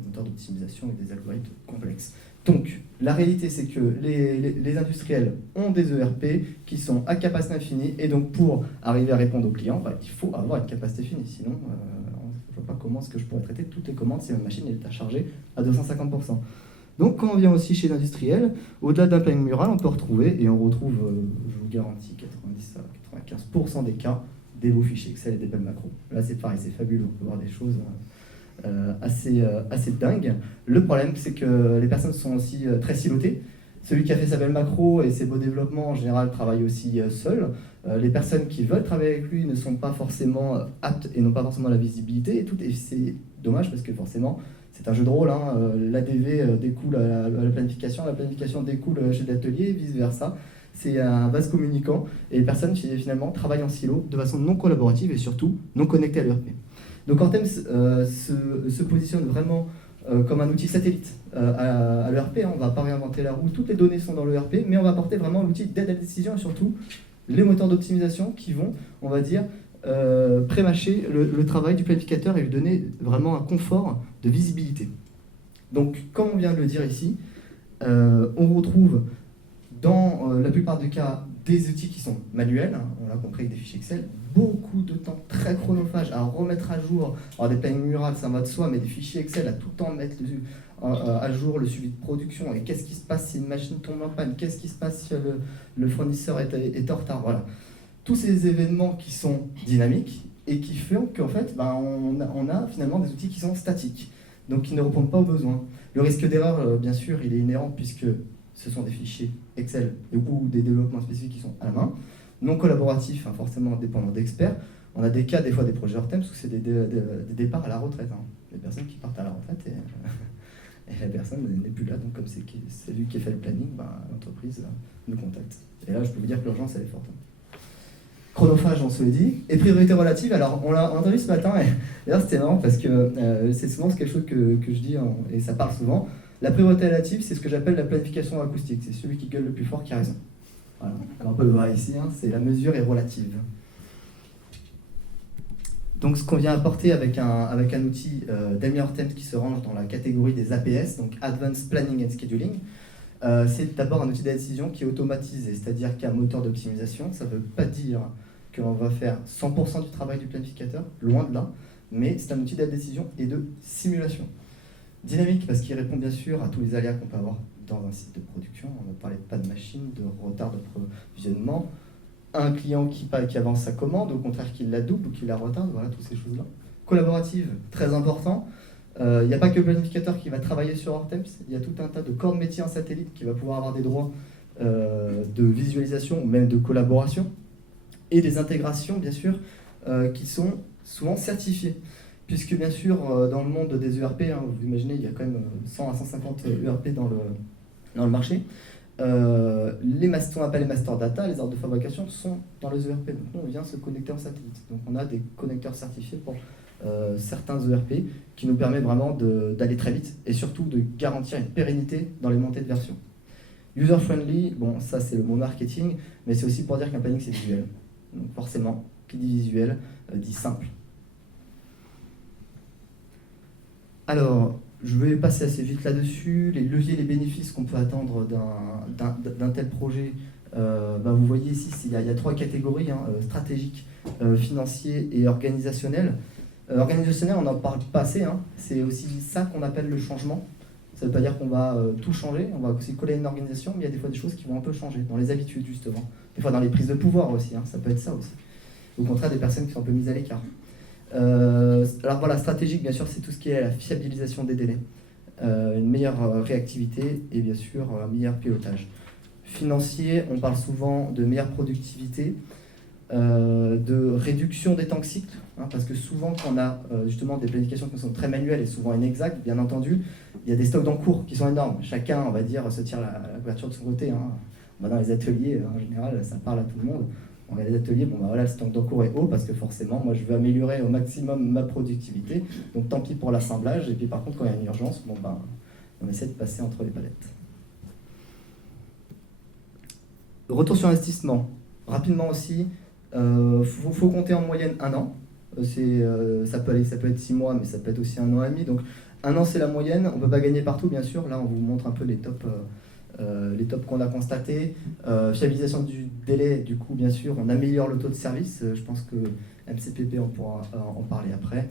moteurs d'optimisation et des algorithmes complexes. Donc, la réalité, c'est que les industriels ont des ERP qui sont à capacité infinie, et donc pour arriver à répondre aux clients, il faut avoir une capacité finie. Sinon, je ne vois pas comment est-ce que je pourrais traiter toutes les commandes si ma machine est à charger à 250%. Donc, quand on vient aussi chez l'industriel, au-delà d'un planning mural, on peut retrouver, et on retrouve, je vous garantis, 90 à 95% des cas, des beaux fichiers Excel et des belles macros. Là, c'est pareil, c'est fabuleux, on peut voir des choses assez dingues. Le problème, c'est que les personnes sont aussi très silotées. Celui qui a fait sa belle macro et ses beaux développements, en général, travaille aussi seul. Les personnes qui veulent travailler avec lui ne sont pas forcément aptes et n'ont pas forcément la visibilité. Et c'est dommage parce que forcément, c'est un jeu de rôle. L'ADV découle à la planification découle chez l'atelier et vice-versa. C'est un vase communicant et les personnes finalement travaillent en silo de façon non collaborative et surtout non connectée à l'ERP. Donc Ortems se positionne vraiment comme un outil satellite à l'ERP. On ne va pas réinventer la roue, toutes les données sont dans l'ERP, mais on va apporter vraiment l'outil d'aide à la décision et surtout les moteurs d'optimisation qui vont, on va dire, prémâcher le travail du planificateur et lui donner vraiment un confort de visibilité. Donc, comme on vient de le dire ici, on retrouve dans la plupart des cas des outils qui sont manuels, on l'a compris avec des fichiers Excel, beaucoup de temps très chronophage à remettre à jour. Alors des plannings murales, ça va de soi, mais des fichiers Excel à tout le temps mettre à jour le suivi de production, et qu'est-ce qui se passe si une machine tombe en panne, qu'est-ce qui se passe si le fournisseur est en retard, voilà. Tous ces événements qui sont dynamiques et qui font qu'en fait, on a finalement des outils qui sont statiques, donc qui ne répondent pas aux besoins. Le risque d'erreur, bien sûr, il est inhérent puisque ce sont des fichiers Excel ou des développements spécifiques qui sont à la main, non collaboratifs, forcément dépendants d'experts. On a des cas, des fois des projets Ortems, où c'est des départs à la retraite. Des personnes qui partent à la retraite et la personne n'est plus là. Donc comme c'est lui qui a fait le planning, l'entreprise nous contacte. Et là, je peux vous dire que l'urgence, elle est forte. Chronophage, on se le dit. Et priorité relative, alors on l'a entendu ce matin, et d'ailleurs c'était marrant parce que c'est souvent quelque chose que je dis, et ça parle souvent. La priorité relative, c'est ce que j'appelle la planification acoustique. C'est celui qui gueule le plus fort qui a raison. Voilà. Alors on peut le voir ici, c'est la mesure est relative. Donc ce qu'on vient apporter avec un outil d'Emile Ortems qui se range dans la catégorie des APS, donc Advanced Planning and Scheduling, c'est d'abord un outil de décision qui est automatisé, c'est-à-dire qu'il y a un moteur d'optimisation. Ça ne veut pas dire qu'on va faire 100% du travail du planificateur, loin de là, mais c'est un outil de décision et de simulation. Dynamique parce qu'il répond bien sûr à tous les aléas qu'on peut avoir dans un site de production. On va parler de panne de machine, de retard d'approvisionnement, un client qui avance sa commande, au contraire qu'il la double ou qu'il la retarde, voilà, toutes ces choses-là. Collaborative, très important. Il n'y a pas que le planificateur qui va travailler sur Ortems, il y a tout un tas de corps de métier en satellite qui va pouvoir avoir des droits de visualisation ou même de collaboration, et des intégrations bien sûr qui sont souvent certifiées. Puisque bien sûr, dans le monde des ERP, vous imaginez, il y a quand même 100 à 150 ERP dans le marché. On appelle les master data, les ordres de fabrication sont dans les ERP. Donc nous, on vient se connecter en satellite. Donc on a des connecteurs certifiés pour certains ERP qui nous permet vraiment d'aller très vite et surtout de garantir une pérennité dans les montées de version. User-friendly, bon, ça c'est le mot marketing, mais c'est aussi pour dire qu'un planning c'est visuel. Donc forcément, qui dit visuel, dit simple. Alors, je vais passer assez vite là-dessus. Les leviers, les bénéfices qu'on peut attendre d'un tel projet, vous voyez ici, il y a 3 catégories, stratégiques, financiers et organisationnels. Organisationnel, on n'en parle pas assez, c'est aussi ça qu'on appelle le changement. Ça ne veut pas dire qu'on va tout changer, on va aussi coller une organisation, mais il y a des fois des choses qui vont un peu changer, dans les habitudes justement. Des fois dans les prises de pouvoir aussi, ça peut être ça aussi. Au contraire, des personnes qui sont un peu mises à l'écart. Alors voilà, stratégique, bien sûr, c'est tout ce qui est la fiabilisation des délais, une meilleure réactivité et bien sûr un meilleur pilotage. Financier, on parle souvent de meilleure productivité, de réduction des temps de cycle, hein, parce que souvent quand on a justement des planifications qui sont très manuelles et souvent inexactes, bien entendu, il y a des stocks d'encours qui sont énormes. Chacun, on va dire, se tire la couverture de son côté. Hein. On va dans les ateliers, en général, ça parle à tout le monde. On va dans les ateliers, bon bah voilà, le stock d'encours est haut parce que forcément, moi je veux améliorer au maximum ma productivité, donc tant pis pour l'assemblage. Et puis par contre, quand il y a une urgence, bon bah, on essaie de passer entre les palettes. Retour sur investissement. Rapidement aussi, faut compter en moyenne 1 an. Ça peut être 6 mois, mais ça peut être aussi 1 an et demi. Donc 1 an, c'est la moyenne. On ne peut pas gagner partout, bien sûr. Là, on vous montre un peu les tops qu'on a constatés. Fiabilisation du délai, du coup, bien sûr, on améliore le taux de service. Je pense que MCPP, on pourra en parler après.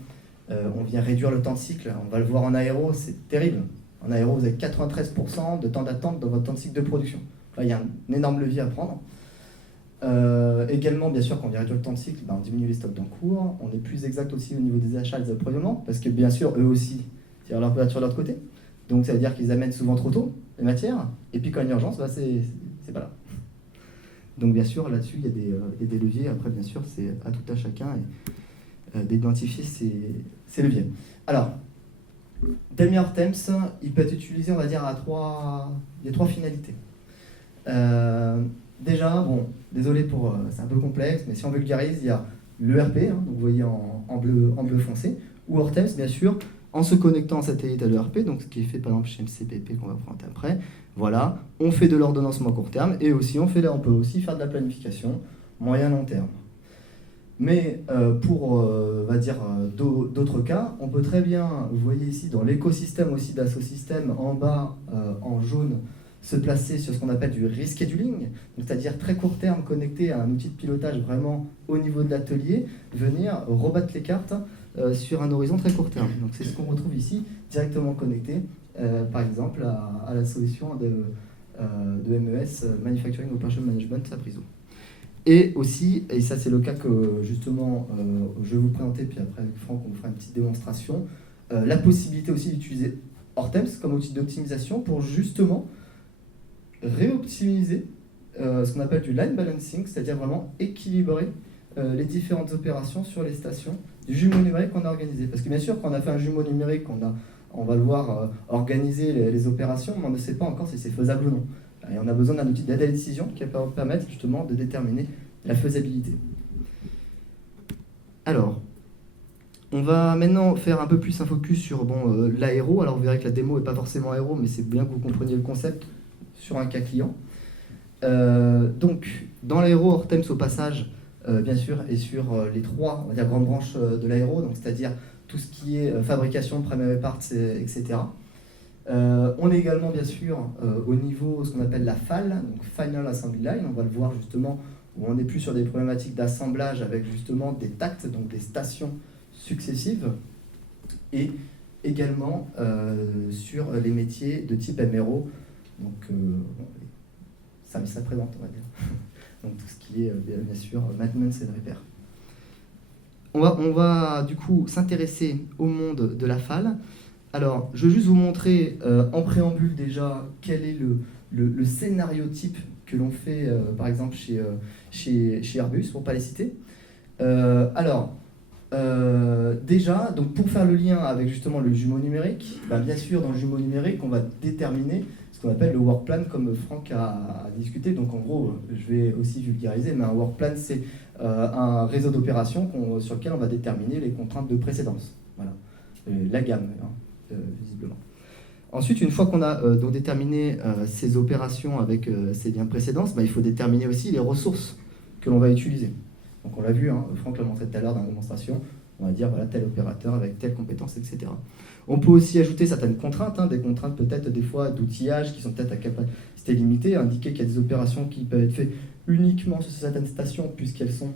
On vient réduire le temps de cycle. On va le voir en aéro, c'est terrible. En aéro, vous avez 93% de temps d'attente dans votre temps de cycle de production. Là, il y a un énorme levier à prendre. Également, bien sûr, quand on vient réduire le temps de cycle, on diminue les stocks d'encours. On est plus exact aussi au niveau des achats et des approvisionnements, parce que bien sûr, eux aussi tirent leur couverture de l'autre côté. Donc ça veut dire qu'ils amènent souvent trop tôt les matières, et puis quand il y a une urgence, c'est pas là. Donc bien sûr, là-dessus, il y a des leviers. Après, bien sûr, c'est à tout à chacun d'identifier ces leviers. Alors, Delmi Hortems, il peut être utilisé, on va dire, il y a 3 finalités. Déjà, bon, désolé c'est un peu complexe, mais si on vulgarise, il y a l'ERP, hein, donc vous voyez en bleu foncé, ou Hortems, bien sûr, en se connectant en satellite à l'ERP, donc ce qui est fait par exemple chez MCPP qu'on va présenter après. Voilà, on fait de l'ordonnancement court terme et aussi on peut aussi faire de la planification moyen-long terme. Mais pour, on va dire, d'autres cas, on peut très bien, vous voyez ici dans l'écosystème aussi d'Assosystème, en bas, en jaune, se placer sur ce qu'on appelle du rescheduling, c'est-à-dire très court terme connecté à un outil de pilotage vraiment au niveau de l'atelier, venir rebattre les cartes sur un horizon très court terme. Donc c'est ce qu'on retrouve ici, directement connecté, par exemple, à la solution de MES, Manufacturing Operation Management, à Priso. Et aussi, et ça c'est le cas que justement je vais vous présenter, puis après avec Franck on vous fera une petite démonstration, la possibilité aussi d'utiliser Hortems comme outil d'optimisation pour justement réoptimiser ce qu'on appelle du line balancing, c'est-à-dire vraiment équilibrer les différentes opérations sur les stations du jumeau numérique qu'on a organisé. Parce que bien sûr, quand on a fait un jumeau numérique, on va le voir organiser les opérations, mais on ne sait pas encore si c'est faisable ou non. Et on a besoin d'un outil d'aide à la décision qui va permettre justement de déterminer la faisabilité. Alors, on va maintenant faire un peu plus un focus sur l'aéro. Alors vous verrez que la démo n'est pas forcément aéro, mais c'est bien que vous compreniez le concept sur un cas client. Donc, dans l'aéro, Hortems au passage, bien sûr, est sur les 3 on va dire, grandes branches de l'aéro, c'est-à-dire tout ce qui est fabrication, primary parts, etc. On est également, bien sûr, au niveau, ce qu'on appelle la FAL, donc Final Assembly Line. On va le voir justement, où on n'est plus sur des problématiques d'assemblage avec justement des tacts, donc des stations successives, et également sur les métiers de type MRO, donc service après-vente, on va dire. Donc tout ce qui est, bien sûr, maintenance et repair. On va du coup s'intéresser au monde de la FAL. Alors, je vais juste vous montrer en préambule déjà quel est le scénario type que l'on fait, par exemple, chez Airbus, pour ne pas les citer. Déjà, donc pour faire le lien avec justement le jumeau numérique, bien sûr, dans le jumeau numérique, on va déterminer ce qu'on appelle le work plan, comme Franck a discuté. Donc en gros, je vais aussi vulgariser, mais un work plan, c'est un réseau d'opérations sur lequel on va déterminer les contraintes de précédence. Voilà, la gamme, visiblement. Ensuite, une fois qu'on a donc déterminé ces opérations avec ces liens de précédence, il faut déterminer aussi les ressources que l'on va utiliser. Donc on l'a vu, Franck l'a montré tout à l'heure dans la démonstration, on va dire voilà, tel opérateur avec telle compétence, etc. On peut aussi ajouter certaines contraintes, des contraintes peut-être des fois d'outillage qui sont peut-être à capacité limitée, indiquer qu'il y a des opérations qui peuvent être faites uniquement sur certaines stations puisqu'elles sont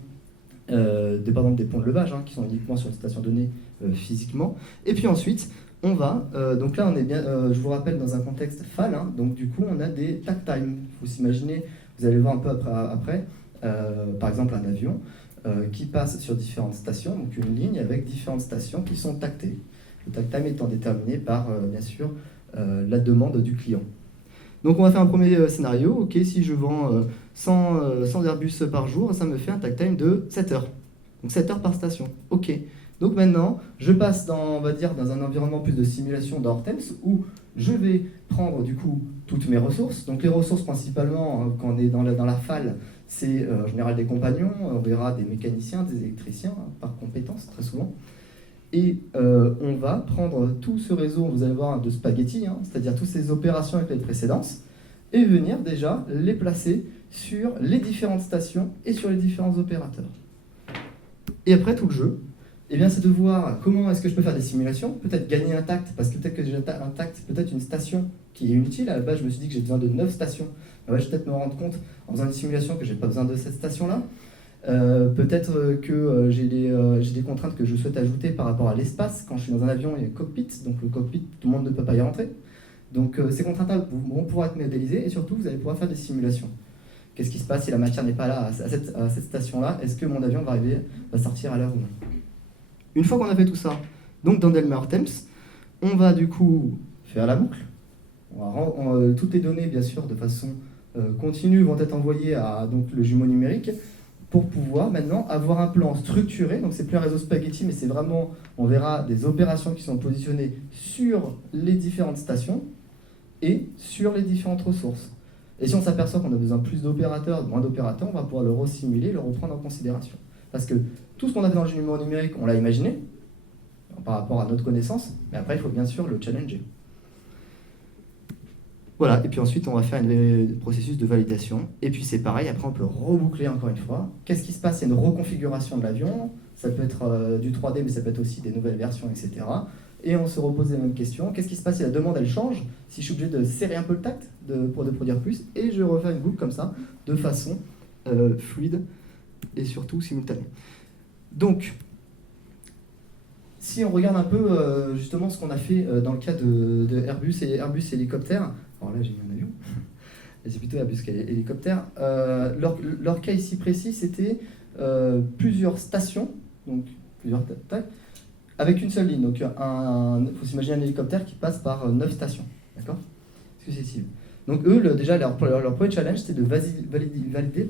dépendant des points de levage, qui sont uniquement sur une station donnée physiquement. Et puis ensuite, on va, donc là on est bien, je vous rappelle, dans un contexte FAL, donc du coup on a des takt time. Il faut s'imaginer, vous allez voir un peu après par exemple un avion, qui passe sur différentes stations, donc une ligne avec différentes stations qui sont tactées. Le takt time étant déterminé par, bien sûr, la demande du client. Donc on va faire un premier scénario. Ok, si je vends 100 Airbus par jour, ça me fait un takt time de 7 heures. Donc 7 heures par station. Ok. Donc maintenant, je passe on va dire, dans un environnement plus de simulation d'Hortemps où je vais prendre du coup toutes mes ressources. Donc les ressources principalement, quand on est dans la FAL, c'est en général des compagnons, on verra des mécaniciens, des électriciens, par compétence très souvent. Et on va prendre tout ce réseau, vous allez voir, de spaghetti, c'est-à-dire toutes ces opérations avec les précédences, et venir déjà les placer sur les différentes stations et sur les différents opérateurs. Et après, tout le jeu, eh bien, c'est de voir comment est-ce que je peux faire des simulations, peut-être gagner un tact, parce que peut-être que j'ai un tact, peut-être une station qui est inutile. À la base, je me suis dit que j'ai besoin de 9 stations. Je vais peut-être me rendre compte, en faisant une simulation, que je n'ai pas besoin de cette station-là. Peut-être que j'ai des contraintes que je souhaite ajouter par rapport à l'espace. Quand je suis dans un avion, il y a le cockpit, donc le cockpit, tout le monde ne peut pas y rentrer. Donc ces contraintes-là vont pouvoir être modélisées, et surtout, vous allez pouvoir faire des simulations. Qu'est-ce qui se passe si la matière n'est pas là à cette station-là? Est-ce que mon avion va sortir à l'heure ou non? Une fois qu'on a fait tout ça, donc dans Delmar Temps, on va du coup faire la boucle. Toutes les données, bien sûr, de façon continue, vont être envoyées à donc, le jumeau numérique pour pouvoir maintenant avoir un plan structuré. Donc c'est plus un réseau spaghetti, mais c'est vraiment, on verra des opérations qui sont positionnées sur les différentes stations et sur les différentes ressources. Et si on s'aperçoit qu'on a besoin de plus d'opérateurs, de moins d'opérateurs, on va pouvoir le resimuler, le reprendre en considération. Parce que tout ce qu'on a fait dans le jumeau numérique, on l'a imaginé par rapport à notre connaissance, mais après il faut bien sûr le challenger. Voilà, et puis ensuite on va faire un processus de validation, et puis c'est pareil, après on peut reboucler encore une fois. Qu'est-ce qui se passe? Il y a une reconfiguration de l'avion, ça peut être du 3D, mais ça peut être aussi des nouvelles versions, etc. Et on se repose les mêmes questions. Qu'est-ce qui se passe si la demande elle change? Si je suis obligé de serrer un peu le tact pour produire plus, et je refais une boucle comme ça, de façon fluide et surtout simultanée. Donc, si on regarde un peu justement ce qu'on a fait dans le cas de Airbus et hélicoptère, alors là j'ai mis un avion, c'est plutôt Airbus qu'hélicoptère, leur cas ici précis c'était plusieurs stations, donc plusieurs tailles, avec une seule ligne. Donc il faut s'imaginer un hélicoptère qui passe par 9 stations, d'accord, successives. Donc eux, déjà leur premier challenge c'était de valider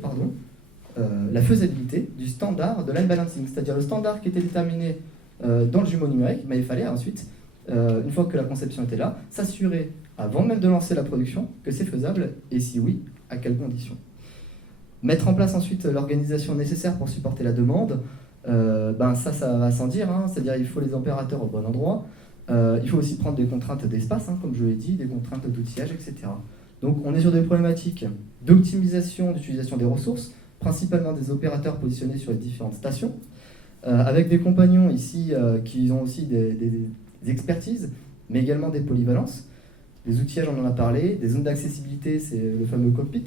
la faisabilité du standard de line balancing, c'est-à-dire le standard qui était déterminé dans le jumeau numérique, mais il fallait ensuite, une fois que la conception était là, s'assurer, avant même de lancer la production, que c'est faisable, et si oui, à quelles conditions. Mettre en place ensuite l'organisation nécessaire pour supporter la demande, ça va sans dire, c'est-à-dire il faut les opérateurs au bon endroit, il faut aussi prendre des contraintes d'espace, comme je l'ai dit, des contraintes d'outillage, etc. Donc on est sur des problématiques d'optimisation, d'utilisation des ressources, principalement des opérateurs positionnés sur les différentes stations, avec des compagnons ici qui ont aussi des expertises, mais également des polyvalences. Les outillages, on en a parlé, des zones d'accessibilité, c'est le fameux cockpit.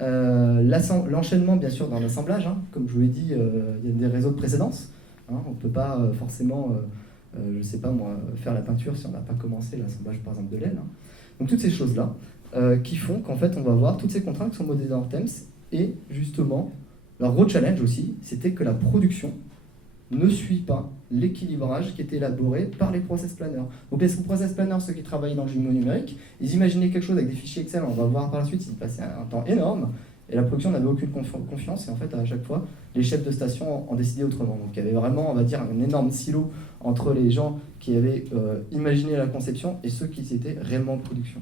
L'enchaînement, bien sûr, dans l'assemblage, comme je vous l'ai dit, il y a des réseaux de précédence. On ne peut pas forcément, je ne sais pas moi, faire la peinture si on n'a pas commencé l'assemblage, par exemple, de l'aile. Donc toutes ces choses-là qui font qu'en fait, on va voir toutes ces contraintes qui sont modélisées dans Hortemps. Et justement, leur gros challenge aussi, c'était que la production ne suit pas l'équilibrage qui était élaboré par les process planners. Donc les process planners, ceux qui travaillaient dans le jumeau numérique, ils imaginaient quelque chose avec des fichiers Excel, on va voir par la suite, ils passaient un temps énorme, et la production n'avait aucune confiance, et en fait à chaque fois, les chefs de station en décidaient autrement. Donc il y avait vraiment, on va dire, un énorme silo entre les gens qui avaient imaginé la conception et ceux qui étaient réellement en production.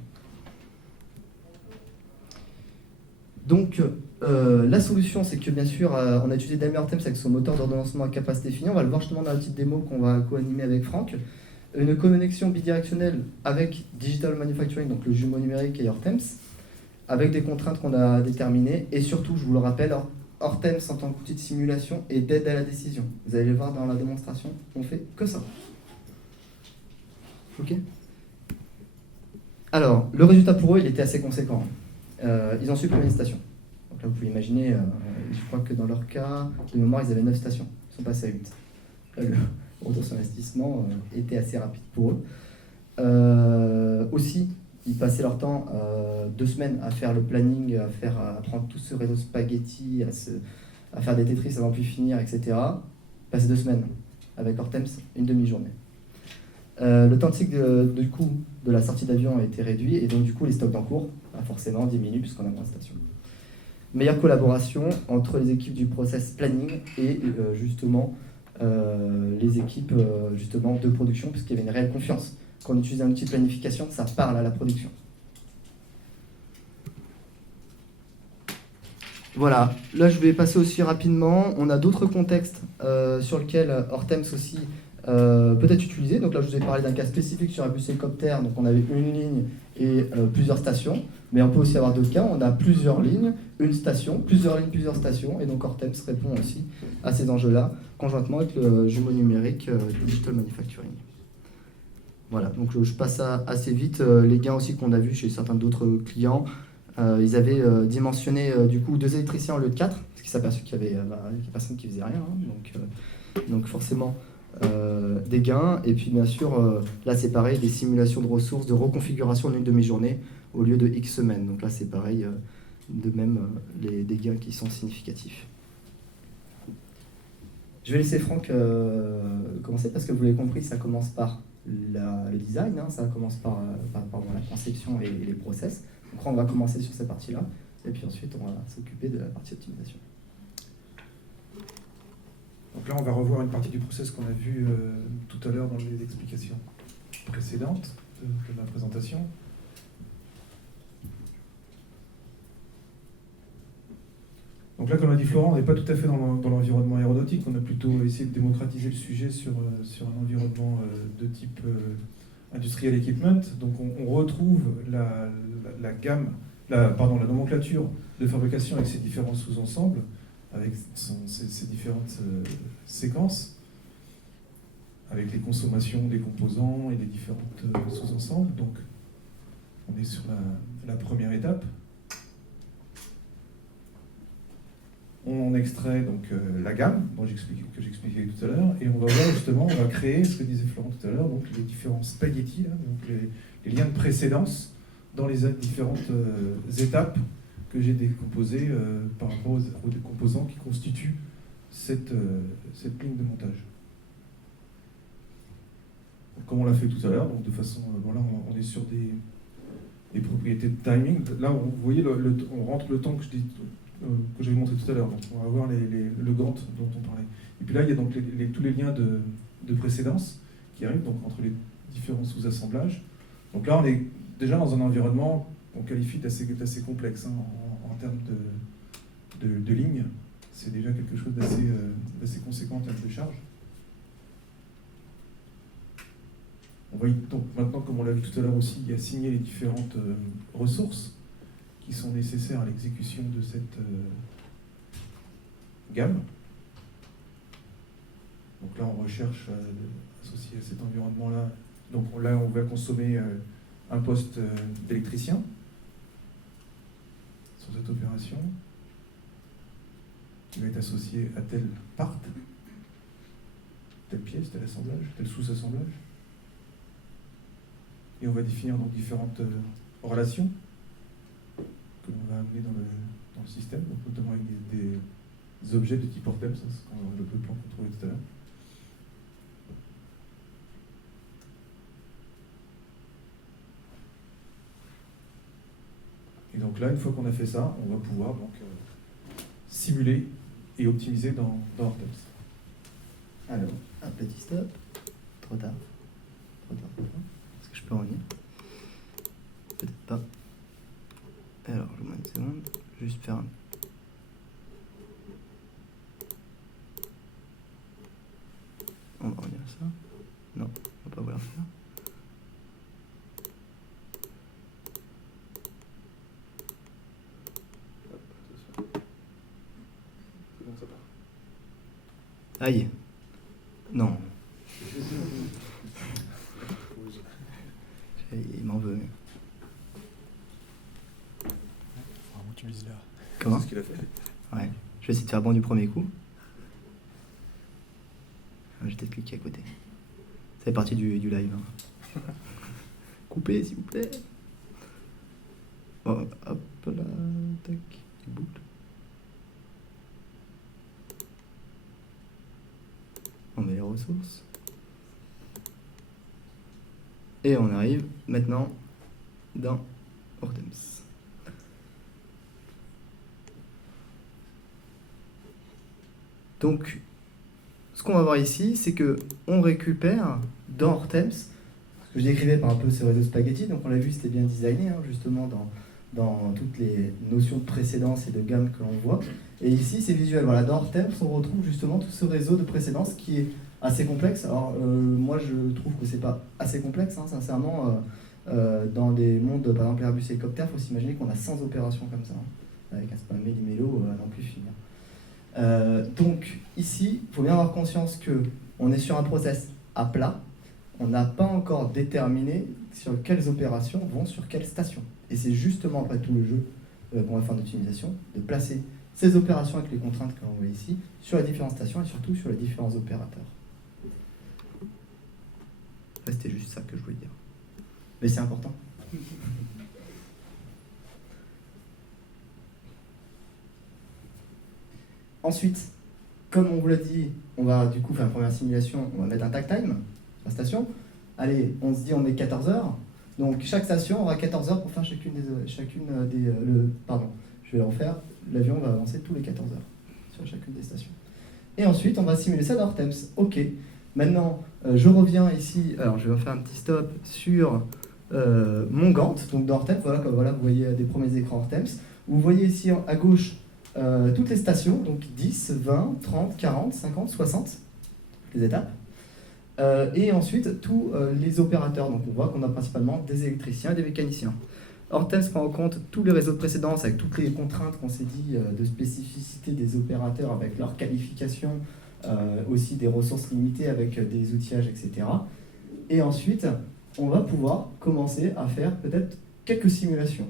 Donc, la solution, c'est que bien sûr, on a utilisé Delmar Temps avec son moteur d'ordonnancement à capacité finie. On va le voir justement dans la petite démo qu'on va co-animer avec Franck. Une connexion bidirectionnelle avec Digital Manufacturing, donc le jumeau numérique et Hortemps, avec des contraintes qu'on a déterminées. Et surtout, je vous le rappelle, Hortemps en tant qu'outil de simulation et d'aide à la décision. Vous allez le voir dans la démonstration, on fait que ça. Ok. Alors, le résultat pour eux, il était assez conséquent. Ils ont supprimé une station. Donc là, vous pouvez imaginer, je crois que dans leur cas, de mémoire, ils avaient 9 stations. Ils sont passés à 8. Le retour sur investissement était assez rapide pour eux. Aussi, ils passaient leur temps 2 semaines à faire le planning, à prendre tout ce réseau spaghetti, à faire des Tetris avant pu finir, etc. Passer 2 semaines. Avec Hortems, une demi-journée. Le temps de cycle du coup, de la sortie d'avion a été réduit et donc du coup les stocks en cours forcément diminuent puisqu'on a moins de stations. Meilleure collaboration entre les équipes du process planning et justement les équipes justement de production puisqu'il y avait une réelle confiance. Quand on utilise un outil de planification, ça parle à la production. Voilà, là je vais passer aussi rapidement. On a d'autres contextes sur lesquels Hortems aussi peut être utilisé. Donc là je vous ai parlé d'un cas spécifique sur un bus hélicoptère. Donc on avait une ligne et plusieurs stations. Mais on peut aussi avoir d'autres cas. On a plusieurs lignes, une station, plusieurs lignes, plusieurs stations. Et donc Hortems répond aussi à ces enjeux-là, conjointement avec le jumeau numérique du Digital Manufacturing. Voilà, donc je passe assez vite. Les gains aussi qu'on a vus chez certains d'autres clients. Ils avaient dimensionné du coup 2 électriciens au lieu de 4, parce qu'ils s'aperçurent qu'il y avait personne qui faisait rien, hein, donc forcément des gains. Et puis bien sûr, là c'est pareil, des simulations de ressources, de reconfiguration en une demi-journée au lieu de X semaines. Donc là c'est pareil, de même des gains qui sont significatifs. Je vais laisser Franck commencer, parce que vous l'avez compris, ça commence par le design, hein, ça commence par la conception et les process. Donc on va commencer sur cette partie-là, et puis ensuite on va s'occuper de la partie optimisation. Donc là, on va revoir une partie du process qu'on a vu tout à l'heure dans les explications précédentes de ma présentation. Donc là, comme l'a dit Florent, on n'est pas tout à fait dans l'environnement aéronautique, on a plutôt essayé de démocratiser le sujet sur un environnement de type industrial equipment. Donc on retrouve la nomenclature de fabrication avec ses différents sous-ensembles, avec ces différentes séquences, avec les consommations des composants et les différentes sous-ensembles. Donc on est sur la première étape. On extrait donc la gamme que j'expliquais tout à l'heure, et on va voir justement, on va créer ce que disait Florent tout à l'heure, donc les différents spaghettis, là, donc les liens de précédence dans les différentes étapes que j'ai décomposées par rapport aux composants qui constituent cette ligne de montage. Donc, comme on l'a fait tout à l'heure, donc de façon, voilà, on est sur des propriétés de timing. Là, vous voyez, on rentre le temps que j'avais montré tout à l'heure. Donc on va voir le Gantt dont on parlait. Et puis là, il y a donc tous les liens de précédence qui arrivent donc entre les différents sous-assemblages. Donc là, on est déjà dans un environnement qu'on qualifie d'assez complexe, hein, en termes de lignes. C'est déjà quelque chose d'assez conséquent en termes de charge. On va donc maintenant, comme on l'a vu tout à l'heure aussi, assigner les différentes ressources qui sont nécessaires à l'exécution de cette gamme. Donc là, on recherche associé à cet environnement-là. Donc là, on va consommer un poste d'électricien sur cette opération, qui va être associé à telle part, telle pièce, tel assemblage, tel sous-assemblage. Et on va définir donc différentes relations que l'on va amener dans le système, donc notamment avec des objets de type Hortems, ça c'est le plan qu'on trouvait tout à l'heure. Et donc là, une fois qu'on a fait ça, on va pouvoir donc simuler et optimiser dans Hortems. Alors, un petit stop. Trop tard. Est-ce que je peux revenir? Peut-être pas. Alors, je vous mets une seconde. Juste faire un... On va revenir à ça. Non, on va pas vouloir faire. C'est bon, ça part. Aïe. Non. Il m'en veut. Vraiment, tu vises là. Comment? C'est ce qu'il a fait. Ouais. Je vais essayer de faire bon du premier coup. Je vais peut-être cliquer à côté. Ça fait partie du live. Hein. Coupez, s'il vous plaît. Oh, hop là, tac, boucle. On met les ressources. Et on arrive maintenant dans Hortems. Donc, ce qu'on va voir ici, c'est que on récupère dans Hortems, ce que je décrivais par un peu ce réseau spaghetti, donc on l'a vu, c'était bien designé, hein, justement dans toutes les notions de précédence et de gamme que l'on voit. Et ici, c'est visuel. Voilà, dans Hortems, on retrouve justement tout ce réseau de précédence qui est assez complexe. Alors, moi, je trouve que c'est pas assez complexe, hein, sincèrement. Dans des mondes, par exemple Airbus hélicoptère, il faut s'imaginer qu'on a 100 opérations comme ça, hein, avec un spam méli-mélo à n'en plus finir. Donc ici, il faut bien avoir conscience qu'on est sur un process à plat. On n'a pas encore déterminé sur quelles opérations vont sur quelle station. Et c'est justement après tout le jeu qu'on va faire d'optimisation, de placer ces opérations avec les contraintes que l'on voit ici sur les différentes stations et surtout sur les différents opérateurs. Là, c'était juste ça que je voulais dire. Mais c'est important. Ensuite, comme on vous l'a dit, on va du coup faire une première simulation, on va mettre un takt time sur la station. Allez, on se dit on est 14 heures. Donc chaque station aura 14 heures pour faire pardon, je vais le refaire. L'avion va avancer tous les 14 heures sur chacune des stations. Et ensuite, on va simuler ça dans Hortems. Ok, maintenant, je reviens ici. Alors, je vais faire un petit stop sur mon Gantt. Donc dans Hortems, voilà, vous voyez des premiers écrans Hortems. Vous voyez ici à gauche toutes les stations, donc 10, 20, 30, 40, 50, 60, les étapes. Et ensuite, tous les opérateurs. Donc on voit qu'on a principalement des électriciens et des mécaniciens. Hortems prend en compte tous les réseaux de précédence avec toutes les contraintes qu'on s'est dit de spécificité des opérateurs avec leur qualification, aussi des ressources limitées avec des outillages, etc. Et ensuite, on va pouvoir commencer à faire peut-être quelques simulations.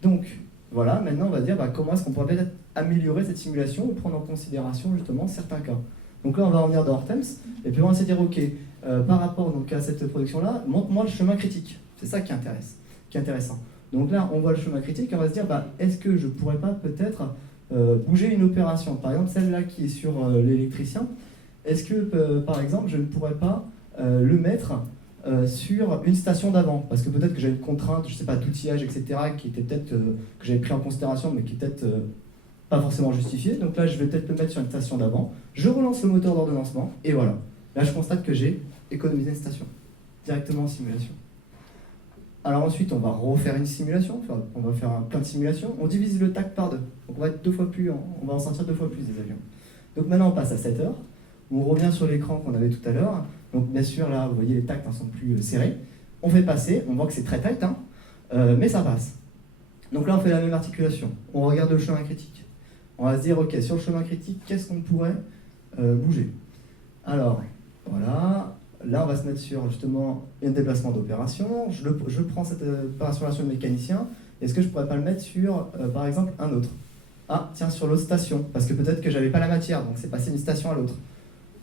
Donc, voilà, maintenant on va dire comment est-ce qu'on pourrait peut-être améliorer cette simulation ou prendre en considération justement certains cas. Donc là on va revenir dans Hortems et puis on va se dire ok, par rapport donc, à cette production-là, montre-moi le chemin critique. C'est ça qui est intéressant. Donc là on voit le chemin critique et on va se dire est-ce que je pourrais pas peut-être bouger une opération. Par exemple celle-là qui est sur l'électricien, est-ce que par exemple je ne pourrais pas le mettre sur une station d'avant, parce que peut-être que j'avais une contrainte, je sais pas, d'outillage, etc., qui était peut-être que j'avais pris en considération, mais qui est peut-être pas forcément justifiée. Donc là, je vais peut-être le mettre sur une station d'avant. Je relance le moteur d'ordonnancement, et voilà. Là, je constate que j'ai économisé une station, directement en simulation. Alors ensuite, on va refaire une simulation, on va faire plein de simulations. On divise le TAC par 2, donc on va être on va en sentir 2 fois plus des avions. Donc maintenant, on passe à 7 heures. On revient sur l'écran qu'on avait tout à l'heure. Donc bien sûr, là, vous voyez, les tacts sont plus serrés. On fait passer, on voit que c'est très tight, hein, mais ça passe. Donc là, on fait la même articulation. On regarde le chemin critique. On va se dire, ok, sur le chemin critique, qu'est-ce qu'on pourrait bouger? Alors, voilà. Là, on va se mettre sur, justement, un déplacement d'opération. Je prends cette opération-là sur le mécanicien. Est-ce que je pourrais pas le mettre sur, par exemple, un autre? Ah, tiens, sur l'autre station, parce que peut-être que j'avais pas la matière, donc c'est passé d'une station à l'autre.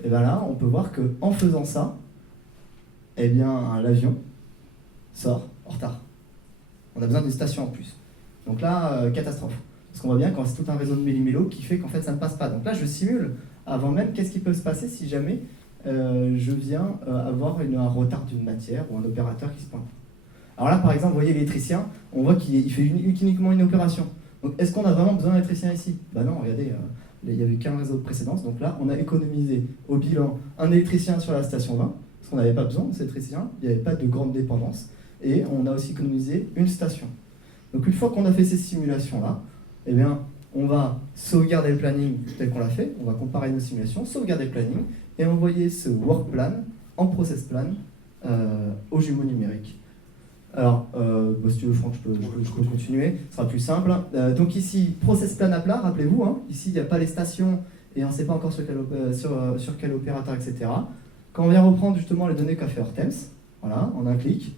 Et bien là, on peut voir qu'en faisant ça, eh bien, l'avion sort en retard. On a besoin d'une station en plus. Donc là, catastrophe. Parce qu'on voit bien quand c'est tout un réseau de méli-mélo qui fait qu'en fait ça ne passe pas. Donc là, je simule avant même qu'est-ce qui peut se passer si jamais je viens avoir un retard d'une matière ou un opérateur qui se pointe. Alors là, par exemple, vous voyez l'électricien, on voit qu'il fait uniquement une opération. Donc est-ce qu'on a vraiment besoin d'un électricien ici? Ben non, regardez. Il n'y avait qu'un réseau de précédence, donc là on a économisé au bilan un électricien sur la station 20, parce qu'on n'avait pas besoin de cet électricien, il n'y avait pas de grande dépendance, et on a aussi économisé une station. Donc une fois qu'on a fait ces simulations-là, eh bien, on va sauvegarder le planning tel qu'on l'a fait, on va comparer nos simulations, sauvegarder le planning, et envoyer ce work plan en process plan au jumeau numérique. Alors, si tu veux, Franck, je peux continuer, ce sera plus simple. Donc ici, process plan à plat, rappelez-vous, hein, ici il n'y a pas les stations et on ne sait pas encore sur quel opérateur, etc. Quand on vient reprendre justement les données qu'a fait Hortems, voilà, en un clic,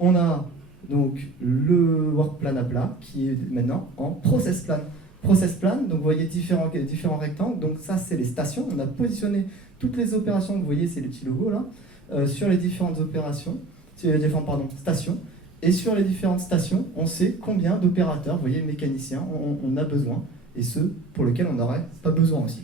on a donc le work plan à plat qui est maintenant en process plan. Process plan, donc vous voyez différents rectangles, donc ça c'est les stations, on a positionné toutes les opérations, vous voyez c'est le petit logo là, sur les différentes stations. Et sur les différentes stations, on sait combien d'opérateurs, vous voyez, mécaniciens, on a besoin, et ceux pour lesquels on n'aurait pas besoin aussi.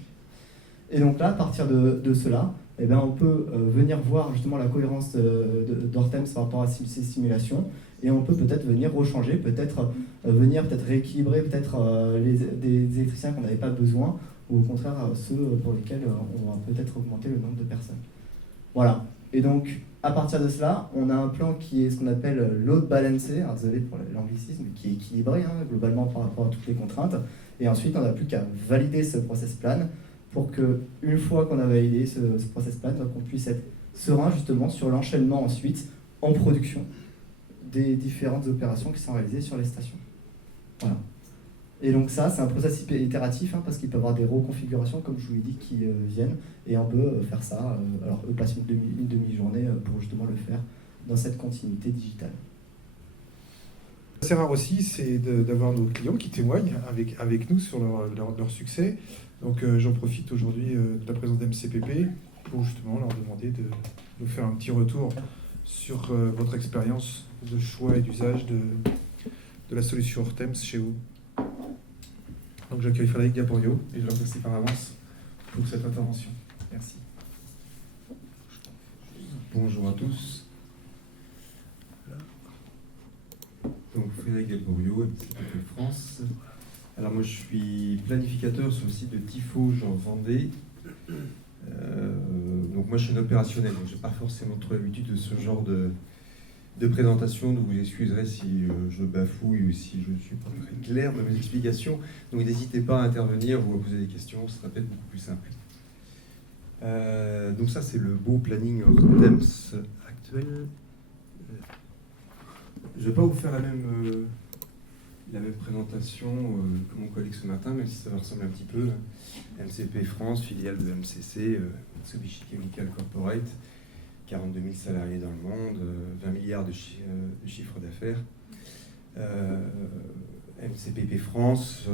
Et donc là, à partir de cela, eh bien, on peut venir voir justement la cohérence d'Hortemse par rapport à ces simulations, et on peut peut-être venir rechanger, peut-être venir rééquilibrer des électriciens qu'on n'avait pas besoin, ou au contraire ceux pour lesquels on va peut-être augmenter le nombre de personnes. Voilà. Et donc, à partir de cela, on a un plan qui est ce qu'on appelle load balancé, alors désolé pour l'anglicisme, qui est équilibré globalement par rapport à toutes les contraintes. Et ensuite, on n'a plus qu'à valider ce process plan pour qu'une fois qu'on a validé ce process plan, qu'on puisse être serein justement sur l'enchaînement ensuite en production des différentes opérations qui sont réalisées sur les stations. Voilà. Et donc ça, c'est un process itératif parce qu'il peut y avoir des reconfigurations, comme je vous l'ai dit, qui viennent, et on peut faire ça. Alors, eux passent une demi-journée pour justement le faire dans cette continuité digitale. C'est rare aussi, c'est d'avoir nos clients qui témoignent avec nous sur leur succès. Donc j'en profite aujourd'hui de la présence d'MCPP pour justement leur demander de nous faire un petit retour sur votre expérience de choix et d'usage de la solution Hortemse chez vous. Donc j'accueille Frédéric Gaborio et je le remercie par avance pour cette intervention. Merci. Bonjour à tous. Donc Frédéric Gaborio, MCPP France. Alors moi je suis planificateur sur le site de Tifauge en Vendée. Donc moi je suis un opérationnel, donc je n'ai pas forcément trop l'habitude de ce genre de présentation, donc vous excuserez si je bafouille ou si je ne suis pas très clair dans mes explications. Donc n'hésitez pas à intervenir ou à poser des questions, ce sera peut-être beaucoup plus simple. Donc ça c'est le beau planning Hortemse actuel. Je ne vais pas vous faire la même présentation que mon collègue ce matin, même si ça ressemble un petit peu. MCP France, filiale de MCC, Mitsubishi Chemical Corporate, 42 000 salariés dans le monde, 20 milliards de chiffre d'affaires. MCPP France,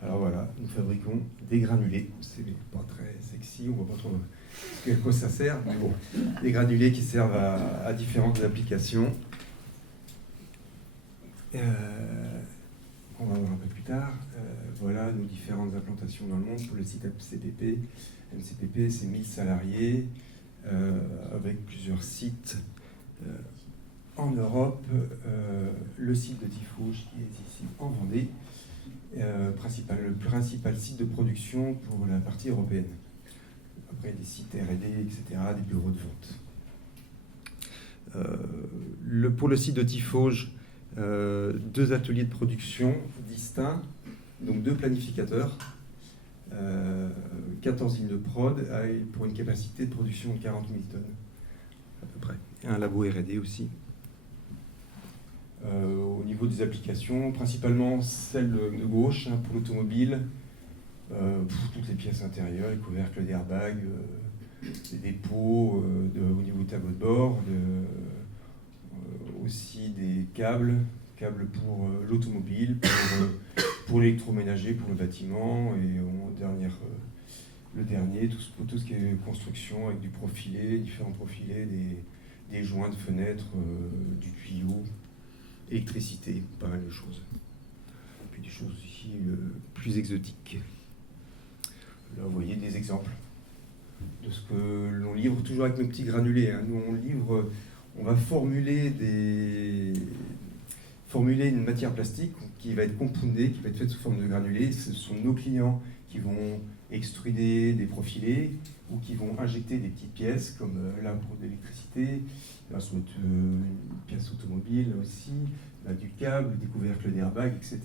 alors voilà, nous fabriquons des granulés. C'est pas très sexy, on voit pas trop à quoi ça sert, mais bon, des granulés qui servent à différentes applications. On va voir un peu plus tard. Voilà nos différentes implantations dans le monde pour le site MCPP. MCPP, c'est 1000 salariés avec plusieurs sites en Europe. Le site de Tifauge qui est ici en Vendée, le principal site de production pour la partie européenne. Après, des sites R&D, etc., des bureaux de vente. Pour le site de Tifauge, 2 ateliers de production distincts, donc 2 planificateurs, 14 lignes de prod pour une capacité de production de 40 000 tonnes à peu près. Et un labo R&D aussi. Au niveau des applications, principalement celle de gauche pour l'automobile, toutes les pièces intérieures, les couvercles d'airbag, les dépôts au niveau du tableau de bord, aussi des câbles pour l'automobile, pour l'électroménager, pour le bâtiment, et le dernier, tout ce qui est construction avec du profilé, différents profilés, des joints de fenêtres, du tuyau, électricité, pas mal de choses. Et puis des choses aussi plus exotiques. Là, vous voyez des exemples de ce que l'on livre, toujours avec nos petits granulés. Nous, on va formuler une matière plastique qui va être compoundée, qui va être faite sous forme de granulés. Ce sont nos clients qui vont extruder des profilés ou qui vont injecter des petites pièces, comme là pour de l'électricité, là sur une pièce automobile aussi, là, du câble, des couvercles d'airbag, etc.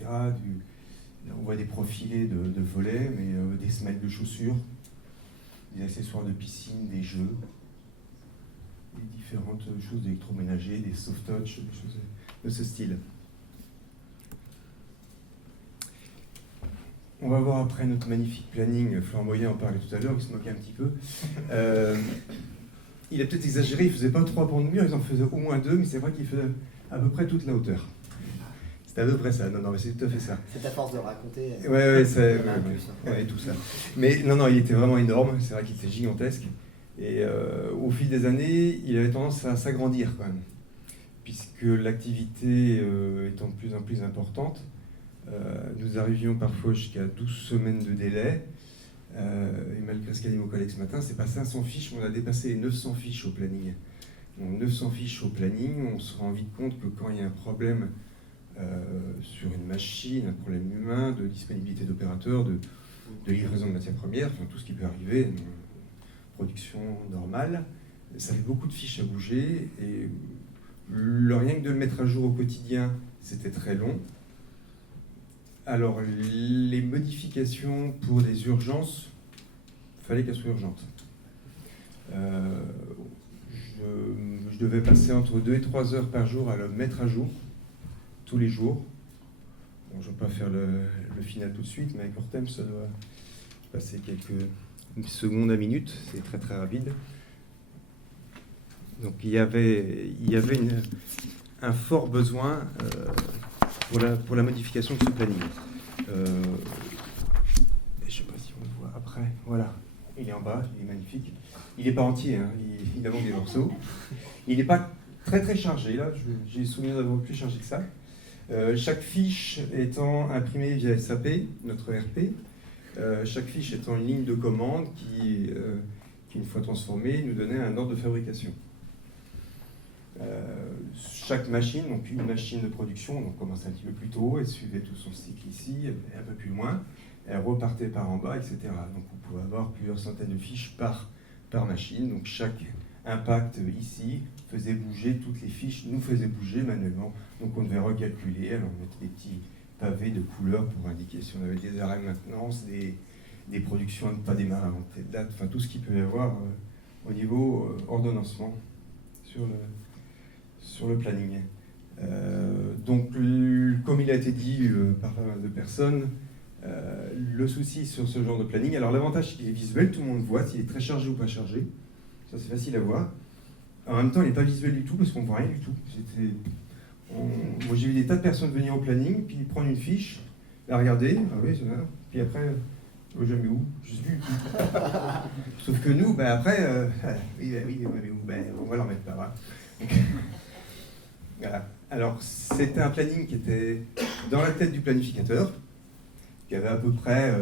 On voit des profilés de volets, mais des semelles de chaussures, des accessoires de piscine, des jeux, des différentes choses d'électroménager, des soft touch, des choses de ce style. On va voir après notre magnifique planning. Flamboyant en parlait tout à l'heure, il se moquait un petit peu. Il a peut-être exagéré, il ne faisait pas 3 pans de mur, il en faisait au moins 2, mais c'est vrai qu'il faisait à peu près toute la hauteur. C'est à peu près ça, non, mais c'est tout à fait ça. C'est à force de raconter. Ouais, tout ça. Mais non, il était vraiment énorme, c'est vrai qu'il était gigantesque. Et au fil des années, il avait tendance à s'agrandir quand même, puisque l'activité étant de plus en plus importante, nous arrivions parfois jusqu'à 12 semaines de délai. Et malgré ce qu'a dit mon collègue ce matin, c'est pas 500 fiches, mais on a dépassé les 900 fiches au planning. Donc 900 fiches au planning, on se rend vite compte que quand il y a un problème sur une machine, un problème humain, de disponibilité d'opérateurs, de livraison de matières premières, enfin tout ce qui peut arriver, production normale, ça fait beaucoup de fiches à bouger, et rien que de le mettre à jour au quotidien, c'était très long. Alors les modifications pour des urgences, il fallait qu'elles soient urgentes. Je devais passer entre 2 et 3 heures par jour à le mettre à jour, tous les jours. Bon, je ne vais pas faire le final tout de suite, mais avec Hortem, ça doit passer quelques secondes à minutes, c'est très très rapide. Donc il y avait un fort besoin pour la modification de ce planning. Je ne sais pas si on le voit après, voilà, il est en bas, il est magnifique. Il n'est pas entier, hein, il manque des morceaux. Il n'est pas très très chargé, là, j'ai souvenir d'avoir plus chargé que ça. Chaque fiche étant imprimée via SAP, notre ERP, chaque fiche étant une ligne de commande qui une fois transformée, nous donnait un ordre de fabrication. Chaque machine, donc une machine de production, donc commençait un petit peu plus tôt, elle suivait tout son cycle ici, et un peu plus loin, elle repartait par en bas, etc. Donc vous pouvez avoir plusieurs centaines de fiches par machine, donc chaque impact ici faisait bouger toutes les fiches, nous faisait bouger manuellement, donc on devait recalculer, alors on mettait des petits pavés de couleurs pour indiquer si on avait des arrêts de maintenance, des productions à ne pas démarrer avant telle date, enfin tout ce qu'il peut y avoir au niveau ordonnancement sur le planning. Donc, comme il a été dit par pas mal de personnes, le souci sur ce genre de planning, alors l'avantage c'est qu'il est visuel, tout le monde voit s'il est très chargé ou pas chargé, ça c'est facile à voir. En même temps, il n'est pas visuel du tout parce qu'on ne voit rien du tout. Moi j'ai vu des tas de personnes venir au planning, puis prendre une fiche, la regarder, ah oui c'est là, puis après, je mets où? Je sais plus. Sauf que nous, ben après, oui, mais où? Ben, on va leur mettre par là. Voilà. Alors, c'était un planning qui était dans la tête du planificateur, qui avait à peu près,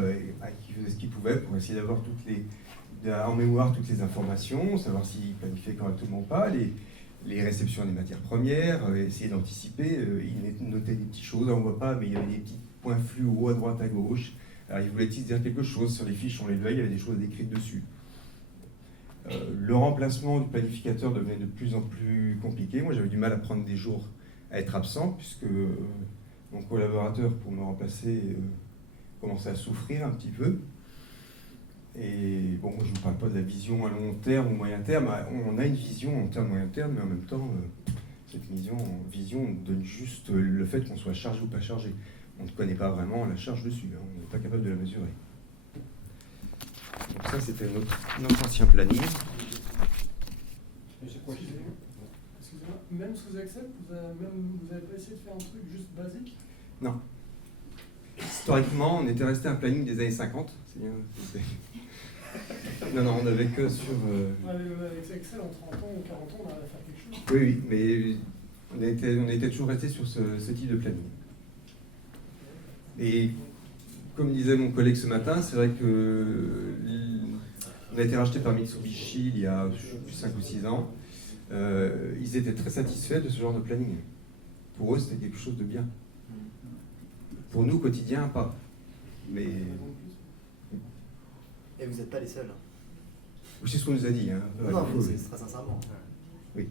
qui faisait ce qu'il pouvait pour essayer d'avoir en mémoire toutes les informations, savoir s'il planifiait correctement ou pas, les réceptions des matières premières, essayer d'anticiper. Il notait des petites choses, on ne voit pas, mais il y avait des petits points fluo à droite, à gauche. Alors, il voulait-il dire quelque chose sur les fiches, on les levait, il y avait des choses écrites dessus. Le remplacement du planificateur devenait de plus en plus compliqué. Moi, j'avais du mal à prendre des jours à être absent, puisque mon collaborateur, pour me remplacer, commençait à souffrir un petit peu. Et bon, moi, je ne vous parle pas de la vision à long terme ou moyen terme. On a une vision en termes moyen terme, mais en même temps, cette vision donne juste le fait qu'on soit chargé ou pas chargé. On ne connaît pas vraiment la charge dessus, hein. On n'est pas capable de la mesurer. Donc ça, c'était notre ancien planning. Excusez-moi, même sous Excel, vous avez pas essayé de faire un truc juste basique? Non. Historiquement, on était resté un planning des années 50. C'est bien. Non, on n'avait que sur... Avec Excel, en 30 ans ou 40 ans, on arrive à faire quelque chose. Oui, mais on était toujours resté sur ce type de planning. Et comme disait mon collègue ce matin, c'est vrai que on a été racheté par Mitsubishi il y a 5 ou 6 ans. Ils étaient très satisfaits de ce genre de planning. Pour eux, c'était quelque chose de bien. Pour nous, au quotidien, pas. Mais... Et vous n'êtes pas les seuls. C'est ce qu'on nous a dit. Hein. Non, mais c'est très sincèrement. Oui.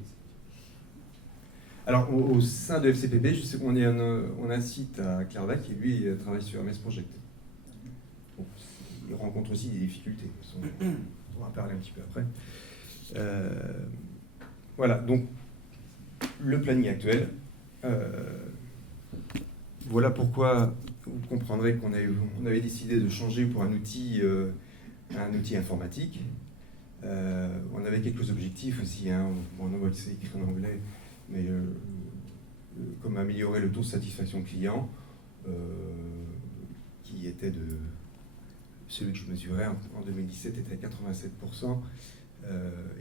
Alors, au sein de FCPB, je sais qu'on a un site à Clervac qui, lui, travaille sur MS Project. Bon, il rencontre aussi des difficultés. On va en parler un petit peu après. Voilà, donc, le planning actuel. Voilà pourquoi vous comprendrez qu'on avait décidé de changer pour un outil informatique. On avait quelques objectifs aussi, hein. On voit que c'est écrit en anglais, mais comme améliorer le taux de satisfaction client, qui était celui que je mesurais en 2017 était à 87%,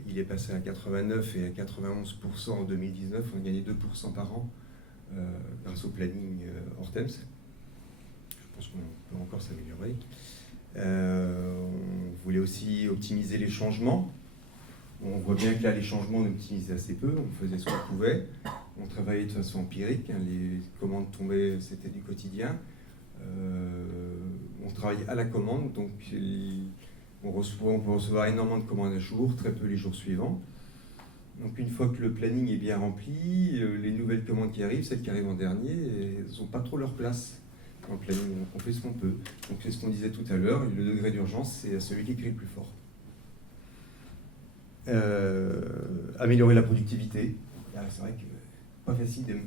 il est passé à 89 et à 91% en 2019, on a gagné 2% par an grâce au planning Hortems. Je pense qu'on peut encore s'améliorer. On voulait aussi optimiser les changements. On voit bien que là, les changements, on optimisait assez peu, on faisait ce qu'on pouvait. On travaillait de façon empirique, hein, les commandes tombaient, c'était du quotidien. On travaille à la commande, donc on peut recevoir énormément de commandes à jour, très peu les jours suivants. Donc une fois que le planning est bien rempli, les nouvelles commandes qui arrivent, celles qui arrivent en dernier, elles n'ont pas trop leur place dans le planning, donc on fait ce qu'on peut. Donc c'est ce qu'on disait tout à l'heure, le degré d'urgence, c'est celui qui crie le plus fort. Améliorer la productivité. Là, c'est vrai que pas facile.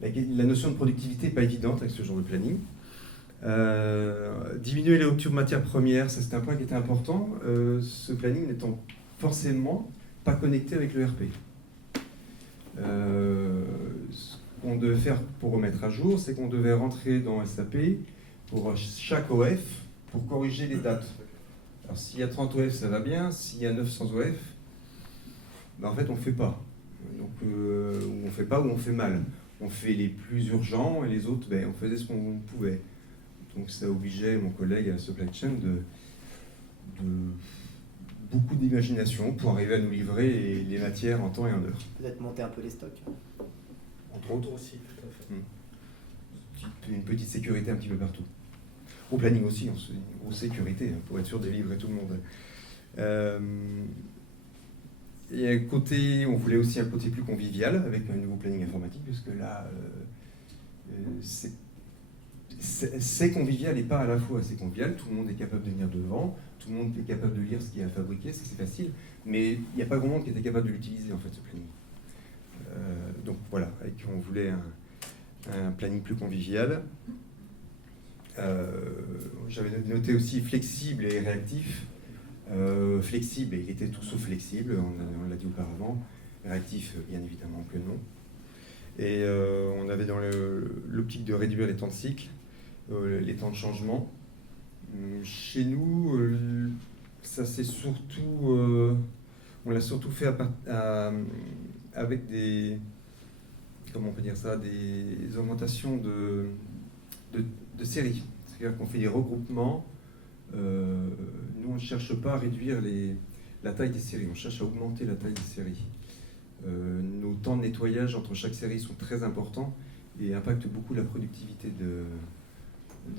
La notion de productivité n'est pas évidente avec ce genre de planning. Diminuer les ruptures de matières premières, ça c'était un point qui était important. Ce planning n'étant forcément pas connecté avec le RP. Ce qu'on devait faire pour remettre à jour, c'est qu'on devait rentrer dans SAP pour chaque OF pour corriger les dates. Alors s'il y a 30 OF, ça va bien. S'il y a 900 OF, ben, en fait on ne fait pas. Donc on ne fait pas ou on fait mal. On fait les plus urgents et les autres, ben, on faisait ce qu'on pouvait. Donc ça obligeait mon collègue à la supply chain de beaucoup d'imagination pour arriver à nous livrer les matières en temps et en heure. Peut-être monter un peu les stocks. Entre autres. Aussi, tout à fait. Une petite sécurité un petit peu partout. Au planning aussi, aux sécurités, pour être sûr de livrer tout le monde. Et un côté, on voulait aussi un côté plus convivial avec un nouveau planning informatique, puisque là, c'est convivial et pas à la fois. C'est convivial, tout le monde est capable de venir devant, tout le monde est capable de lire ce qu'il y a à fabriquer, c'est facile, mais il n'y a pas grand monde qui était capable de l'utiliser en fait, ce planning. Donc voilà, on voulait un planning plus convivial. J'avais noté aussi flexible et réactif. Flexible, il était tout sauf flexible, on l'a dit auparavant. Réactif, bien évidemment que non. Et on avait dans l'optique de réduire les temps de cycle, les temps de changement. Chez nous, ça c'est surtout, on l'a surtout fait avec des, comment on peut dire ça, des augmentations de séries. C'est-à-dire qu'on fait des regroupements. Nous, on ne cherche pas à réduire la taille des séries, on cherche à augmenter la taille des séries. Nos temps de nettoyage entre chaque série sont très importants et impactent beaucoup la productivité de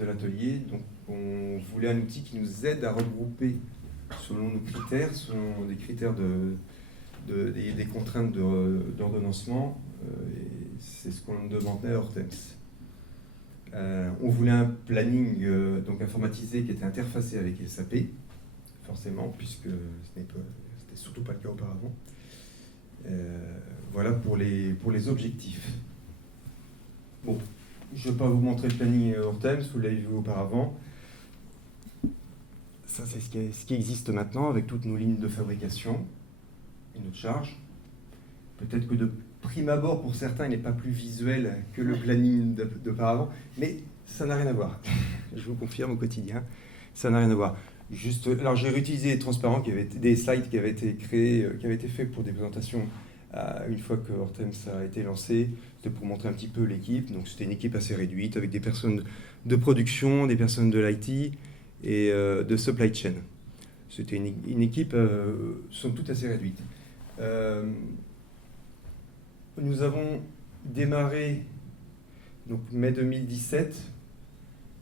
l'atelier. Donc on voulait un outil qui nous aide à regrouper selon nos critères, selon des critères des contraintes d'ordonnancement. Et c'est ce qu'on demandait à Hortems. On voulait un planning donc informatisé qui était interfacé avec SAP, forcément, puisque c'était surtout pas le cas auparavant. Voilà pour les objectifs. Bon, je ne vais pas vous montrer le planning Hortems, vous l'avez vu auparavant. Ça, c'est ce qui existe maintenant avec toutes nos lignes de fabrication et notre charge. Peut-être que de prime abord, pour certains, il n'est pas plus visuel que le planning d'auparavant, mais ça n'a rien à voir. Je vous confirme au quotidien, ça n'a rien à voir. Juste, alors j'ai réutilisé des transparents, des slides qui avaient été créés, qui avaient été faits pour des présentations une fois que Hortems a été lancé. C'était pour montrer un petit peu l'équipe. Donc c'était une équipe assez réduite avec des personnes de production, des personnes de l'IT et de supply chain. C'était une équipe, somme toute, assez réduite. Nous avons démarré donc mai 2017,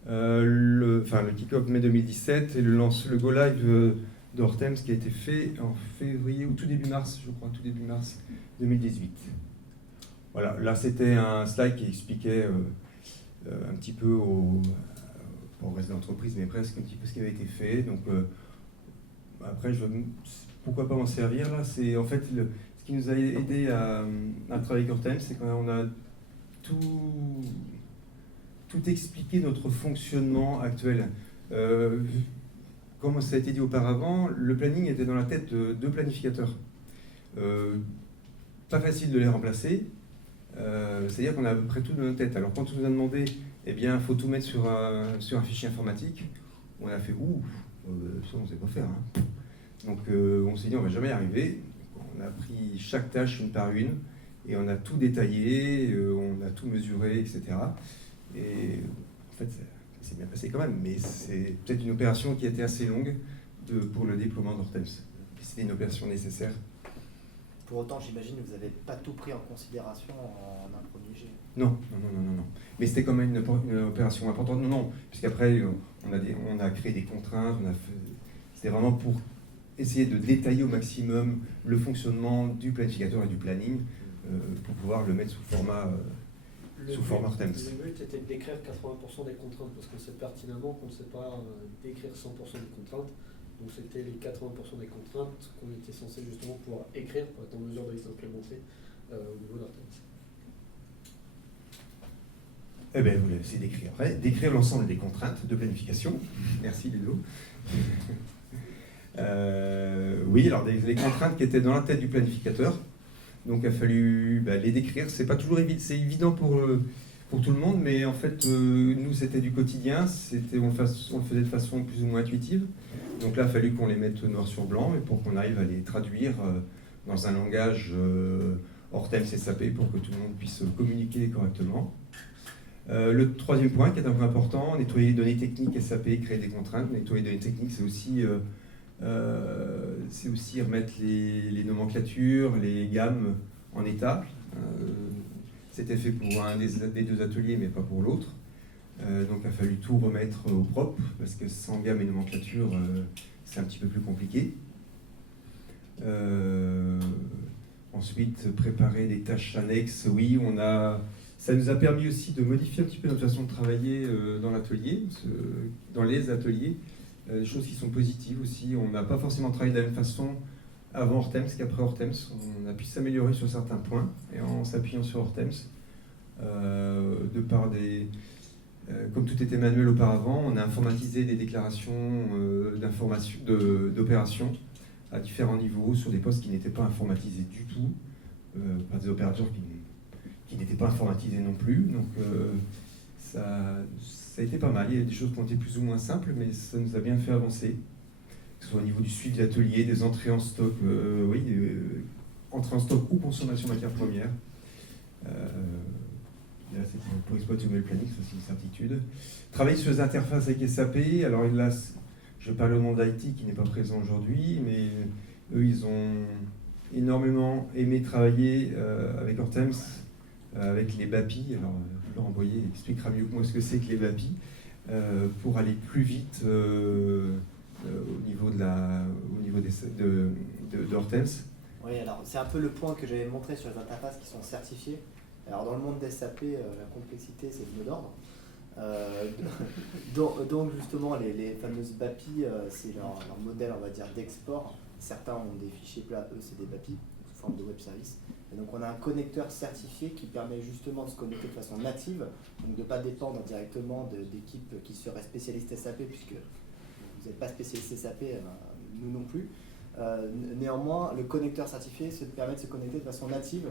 le kick-off mai 2017 et le go live de Hortems qui a été fait en février ou tout début mars, je crois, tout début mars 2018. Voilà, là c'était un slide qui expliquait un petit peu pas au reste de l'entreprise, mais presque un petit peu ce qui avait été fait. Donc après, pourquoi pas m'en servir là? C'est en fait ce qui nous a aidé à travailler avec Hortems, c'est qu'on a tout expliqué notre fonctionnement actuel. Comme ça a été dit auparavant, le planning était dans la tête de deux planificateurs. Pas facile de les remplacer, c'est-à-dire qu'on a à peu près tout dans notre tête. Alors quand on nous a demandé, eh bien, il faut tout mettre sur un fichier informatique, on a fait, ça on ne sait pas faire. Hein. Donc on s'est dit, on ne va jamais y arriver. On a pris chaque tâche une par une, et on a tout détaillé, on a tout mesuré, etc. Et en fait, C'est bien passé quand même, mais c'est peut-être une opération qui a été assez longue pour le déploiement d'Hortems. C'était une opération nécessaire. Pour autant, j'imagine que vous n'avez pas tout pris en considération en un premier jet. Non. Mais c'était quand même une opération importante. Non, puisqu'après, on a créé des contraintes, c'était vraiment pour essayer de détailler au maximum le fonctionnement du planificateur et du planning pour pouvoir le mettre sous format Hortems. Le but était de décrire 80% des contraintes, parce qu'on sait pertinemment qu'on ne sait pas décrire 100% des contraintes. Donc c'était les 80% des contraintes qu'on était censé justement pouvoir écrire pour être en mesure de les implémenter au niveau d'Hortems. Eh bien, vous l'avez d'écrire après. Décrire l'ensemble des contraintes de planification. Merci Ludo. Oui, alors les contraintes qui étaient dans la tête du planificateur. Donc il a fallu les décrire. C'est pas toujours évident, c'est évident pour tout le monde, mais en fait, nous, c'était du quotidien. On le faisait de façon plus ou moins intuitive. Donc là, il a fallu qu'on les mette noir sur blanc, et pour qu'on arrive à les traduire dans un langage Hortems SAP pour que tout le monde puisse communiquer correctement. Le troisième point qui est un peu important, nettoyer les données techniques SAP, créer des contraintes. Nettoyer les données techniques, c'est aussi remettre les nomenclatures, les gammes en état. C'était fait pour un des deux ateliers, mais pas pour l'autre. Donc il a fallu tout remettre au propre, parce que sans gamme et nomenclature, c'est un petit peu plus compliqué. Ensuite, préparer des tâches annexes. Oui, ça nous a permis aussi de modifier un petit peu notre façon de travailler dans les ateliers. Des choses qui sont positives aussi. On n'a pas forcément travaillé de la même façon avant Hortems qu'après Hortems. On a pu s'améliorer sur certains points, et en s'appuyant sur Hortems, de par comme tout était manuel auparavant, on a informatisé des déclarations d'opérations à différents niveaux sur des postes qui n'étaient pas informatisés du tout, par des opérateurs qui n'étaient pas informatisés non plus. Donc ça a été pas mal. Il y a des choses qui ont été plus ou moins simples, mais ça nous a bien fait avancer. Que ce soit au niveau du suivi de l'atelier, des entrées en stock, entrées en stock ou consommation matières premières. Là, c'est pour exploiter le planning, ça c'est une certitude. Travailler sur les interfaces avec SAP. Alors là, je parle au monde IT qui n'est pas présent aujourd'hui, mais eux, ils ont énormément aimé travailler avec Hortems, avec les BAPI. Alors, Laurent Boyer expliquera mieux que moi ce que c'est que les BAPI, pour aller plus vite au niveau d'Hortems. Oui, alors c'est un peu le point que j'avais montré sur les interfaces qui sont certifiées. Alors dans le monde d'SAP, la complexité c'est le mot d'ordre. Donc justement les fameuses BAPI, c'est leur modèle, on va dire, d'export. Certains ont des fichiers plats, eux c'est des BAPI sous forme de web service. Et donc on a un connecteur certifié qui permet justement de se connecter de façon native, donc de ne pas dépendre directement d'équipes qui seraient spécialistes SAP, puisque vous n'êtes pas spécialiste SAP, nous non plus. Néanmoins, le connecteur certifié permet de se connecter de façon native,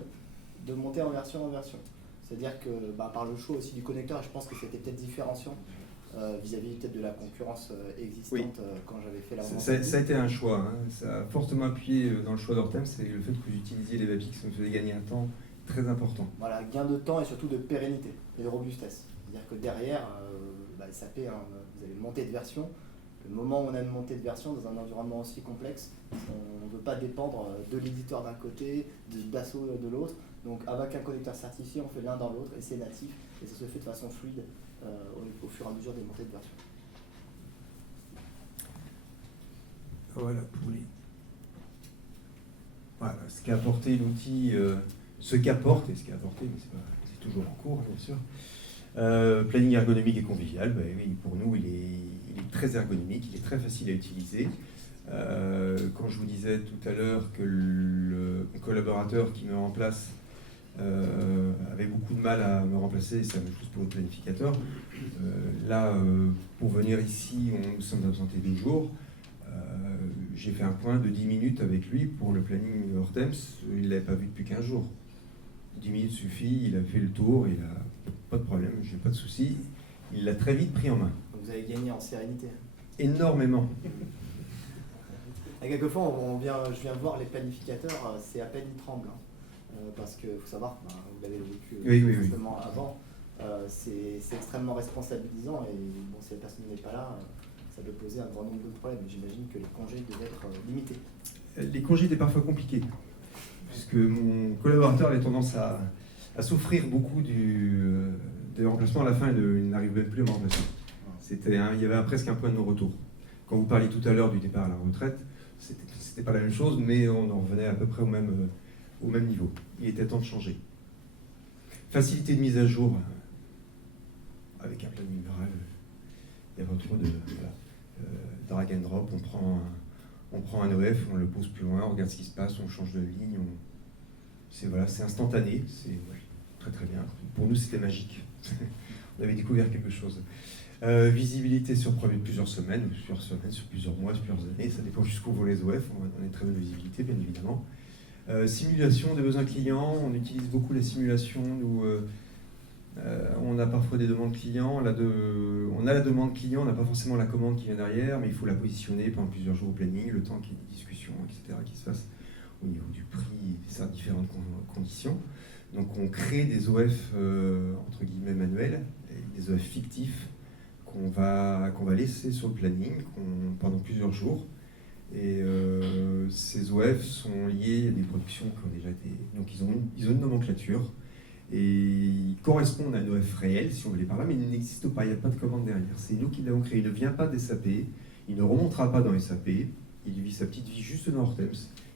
de monter en version en version. C'est-à-dire que par le choix aussi du connecteur, je pense que c'était peut-être différenciant vis-à-vis peut-être de la concurrence existante. Oui. Quand j'avais fait la ça a été un choix. Hein. Ça a fortement appuyé dans le choix d'Hortems, c'est le fait que vous utilisiez les BAPI qui nous faisait gagner un temps très important. Voilà, gain de temps et surtout de pérennité et de robustesse. C'est-à-dire que derrière, SAP, vous avez une montée de version. Le moment où on a une montée de version dans un environnement aussi complexe, on ne veut pas dépendre de l'éditeur d'un côté, d'Assaut de l'autre. Donc avec un connecteur certifié, on fait l'un dans l'autre et c'est natif et ça se fait de façon fluide au fur et à mesure des montées de version. Voilà pour les. Voilà, ce qu'a apporté l'outil, ce qu'apporte et ce qu'a apporté, mais c'est toujours en cours, bien sûr. Planning ergonomique et convivial, oui, pour nous il est très ergonomique, il est très facile à utiliser. Quand je vous disais tout à l'heure que le collaborateur qui me remplace avait beaucoup de mal à me remplacer, c'est la même chose pour le planificateur. Pour venir ici, nous sommes absentés 2 jours. J'ai fait un point de 10 minutes avec lui pour le planning Hortems, il ne l'avait pas vu depuis 15 jours. 10 minutes suffit, il a fait le tour, il n'a pas de problème, j'ai pas de souci. Il l'a très vite pris en main. Vous avez gagné en sérénité. Énormément. Et quelquefois, je viens voir les planificateurs, c'est à peine ils tremblent. Parce qu'il faut savoir, vous l'avez vécu justement avant, c'est extrêmement responsabilisant et bon, si la personne n'est pas là, ça peut poser un grand nombre de problèmes. J'imagine que les congés devaient être limités. Les congés étaient parfois compliqués, puisque mon collaborateur avait tendance à souffrir beaucoup des remplacements. À la fin, il n'arrive même plus à me remplacer. Il y avait presque un point de non-retour. Quand vous parliez tout à l'heure du départ à la retraite, c'était pas la même chose, mais on en revenait à peu près au même niveau. Il était temps de changer. Facilité de mise à jour, avec un planning mural, il y a pas trop de drag and drop, on prend un OF, on le pose plus loin, on regarde ce qui se passe, on change de ligne, c'est instantané, c'est très très bien. Pour nous, c'était magique. On avait découvert quelque chose. Visibilité sur plusieurs semaines, sur plusieurs mois, sur plusieurs années, ça dépend jusqu'où vont les OF, on a une très bonne visibilité, bien évidemment. Simulation des besoins clients, on utilise beaucoup la simulation, nous, on a parfois des demandes clients, on a la demande client, on n'a pas forcément la commande qui vient derrière, mais il faut la positionner pendant plusieurs jours au planning, le temps qu'il y ait des discussions, etc., qui se fassent au niveau du prix, et différentes conditions. Donc on crée des OF entre guillemets manuels, des OF fictifs qu'on va laisser sur le planning pendant plusieurs jours. Et ces OF sont liés à des productions qui ont déjà été... Donc ils ont une nomenclature et ils correspondent à un OF réel, si on veut les par là, mais il n'existe pas, il n'y a pas de commande derrière. C'est nous qui l'avons créé. Il ne vient pas des SAP, il ne remontera pas dans SAP, il vit sa petite vie juste dans Hortems.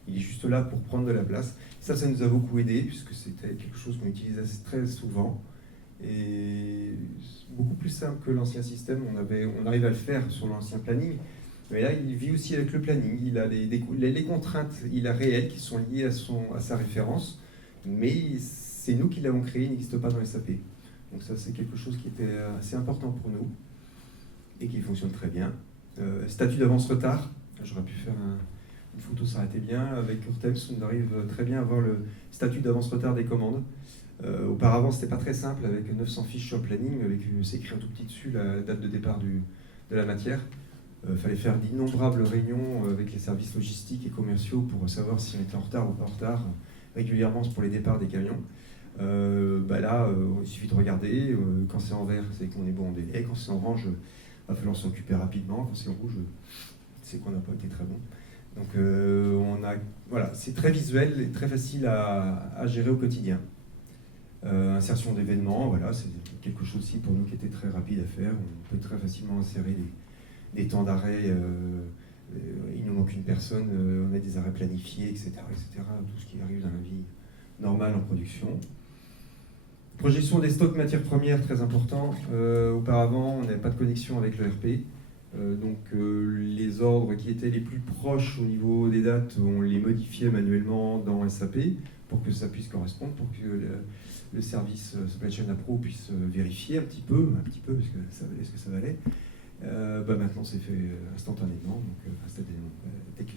Il est juste là pour prendre de la place. Ça nous a beaucoup aidé, puisque c'était quelque chose qu'on utilisait très souvent. Et beaucoup plus simple que l'ancien système. On arrive à le faire sur l'ancien planning. Mais là, il vit aussi avec le planning. Il a les contraintes réelles qui sont liées à sa référence. Mais c'est nous qui l'avons créé, il n'existe pas dans SAP. Donc ça, c'est quelque chose qui était assez important pour nous et qui fonctionne très bien. Statut d'avance-retard. J'aurais pu faire une photo, ça aurait été bien. Avec Hortems, on arrive très bien à voir le statut d'avance-retard des commandes. Auparavant, c'était pas très simple avec 900 fiches sur le planning, c'est écrit un tout petit dessus la date de départ de la matière. Il fallait faire d'innombrables réunions avec les services logistiques et commerciaux pour savoir si on était en retard ou pas en retard, régulièrement pour les départs des camions. Là, il suffit de regarder. Quand c'est en vert, c'est qu'on est bon en délai. Quand c'est en orange, il va falloir s'en occuper rapidement. Quand c'est en rouge, c'est qu'on n'a pas été très bon. Donc c'est très visuel et très facile à gérer au quotidien. Insertion d'événements, voilà, c'est quelque chose aussi pour nous qui était très rapide à faire. On peut très facilement insérer des temps d'arrêt. Il nous manque une personne, on a des arrêts planifiés, etc., etc. Tout ce qui arrive dans la vie normale en production. Projection des stocks matières premières, très important. Auparavant, on n'avait pas de connexion avec le RP. Donc les ordres qui étaient les plus proches au niveau des dates, on les modifiait manuellement dans SAP pour que ça puisse correspondre, pour que le service Supply Chain Appro puisse vérifier un petit peu, parce que ça valait ce que ça valait. Maintenant c'est fait instantanément, dès que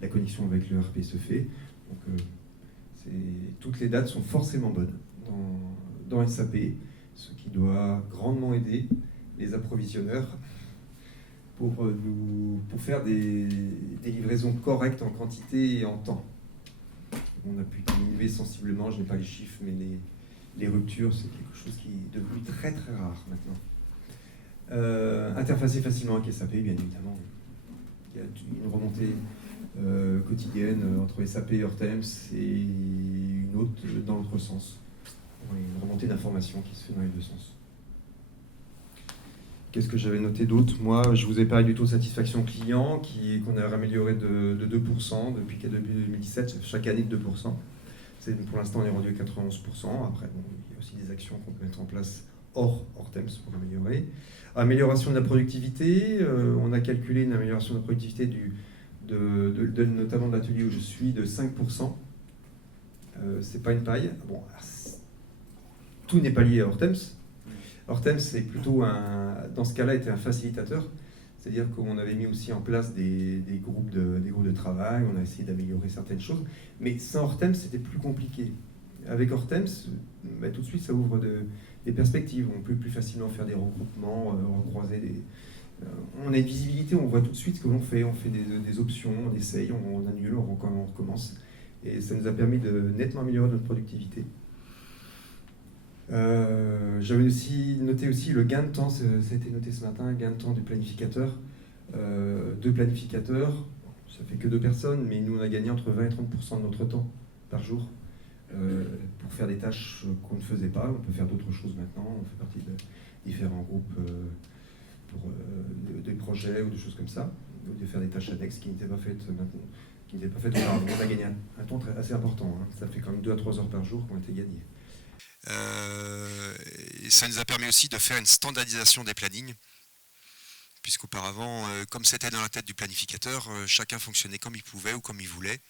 la connexion avec le RP se fait. Donc, toutes les dates sont forcément bonnes dans SAP, ce qui doit grandement aider les approvisionneurs pour faire des livraisons correctes en quantité et en temps. On a pu diminuer sensiblement, je n'ai pas les chiffres, mais les ruptures, c'est quelque chose qui est devenu très très rare maintenant. Interfacer facilement avec SAP, bien évidemment. Il y a une remontée quotidienne entre SAP et Hortems et une autre dans l'autre sens. Une remontée d'informations qui se fait dans les deux sens. Qu'est-ce que j'avais noté d'autre? Moi, je vous ai parlé du taux de satisfaction client qu'on a amélioré de 2% depuis début 2017, chaque année de 2%. Pour l'instant, on est rendu à 91%. Après, il y a aussi des actions qu'on peut mettre en place hors Hortems pour l'améliorer. Amélioration de la productivité, on a calculé une amélioration de la productivité notamment de l'atelier où je suis de 5%. C'est pas une paille. Bon, tout n'est pas lié à Hortems. Hortems, c'est plutôt dans ce cas-là, était un facilitateur. C'est-à-dire qu'on avait mis aussi en place des groupes de travail, on a essayé d'améliorer certaines choses. Mais sans Hortems, c'était plus compliqué. Avec Hortems, tout de suite, ça ouvre des perspectives. On peut plus facilement faire des regroupements, recroiser on a une visibilité, on voit tout de suite ce que l'on fait. On fait des options, on essaye, on annule, on recommence. Et ça nous a permis de nettement améliorer notre productivité. J'avais aussi noter aussi le gain de temps, ça a été noté ce matin, gain de temps du planificateur. Deux planificateurs, ça fait que 2 personnes, mais nous on a gagné entre 20 et 30% de notre temps par jour pour faire des tâches qu'on ne faisait pas. On peut faire d'autres choses maintenant, on fait partie de différents groupes pour des projets ou des choses comme ça, ou de faire des tâches annexes qui n'étaient pas faites maintenant, qui n'étaient pas faites auparavant. On a gagné un temps assez important, hein. Ça fait quand même 2 à 3 heures par jour qui ont été gagnées. Et ça nous a permis aussi de faire une standardisation des plannings, puisqu'auparavant, comme c'était dans la tête du planificateur, chacun fonctionnait comme il pouvait ou comme il voulait,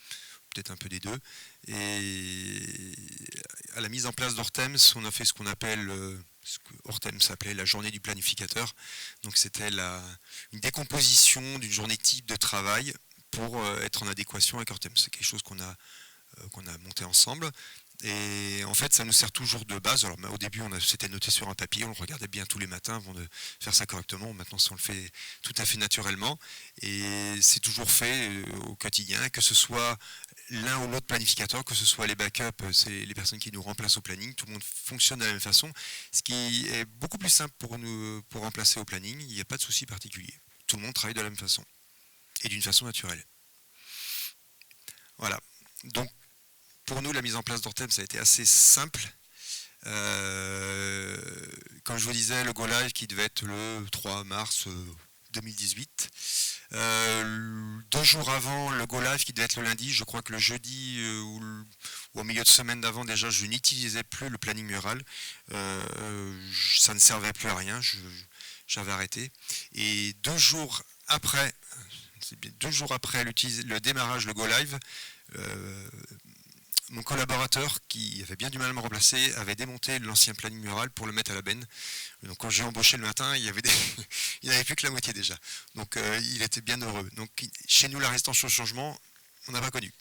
peut-être un peu des deux. Et à la mise en place d'Hortems, on a fait ce qu'on appelle, ce que Hortems s'appelait la journée du planificateur. Donc c'était une décomposition d'une journée type de travail pour être en adéquation avec Hortems. C'est quelque chose qu'on a monté ensemble. Et en fait, ça nous sert toujours de base. Alors, au début, c'était noté sur un papier, on le regardait bien tous les matins avant de faire ça correctement. Maintenant, on le fait tout à fait naturellement. Et c'est toujours fait au quotidien, que ce soit l'un ou l'autre planificateur, que ce soit les backups, c'est les personnes qui nous remplacent au planning. Tout le monde fonctionne de la même façon, ce qui est beaucoup plus simple pour nous pour remplacer au planning. Il n'y a pas de souci particulier. Tout le monde travaille de la même façon et d'une façon naturelle. Voilà. Donc, pour nous, la mise en place d'Hortems, ça a été assez simple. Comme je vous disais, le Go Live qui devait être le 3 mars 2018. 2 jours avant le Go Live qui devait être le lundi, je crois que le jeudi ou au milieu de semaine d'avant, déjà, je n'utilisais plus le planning mural. Ça ne servait plus à rien, j'avais arrêté. Et 2 jours après, le démarrage, le Go Live, mon collaborateur, qui avait bien du mal à me remplacer, avait démonté l'ancien planning mural pour le mettre à la benne. Donc quand j'ai embauché le matin, il n'y avait plus que la moitié déjà. Donc il était bien heureux. Donc chez nous, la résistance au changement, on n'a pas connu.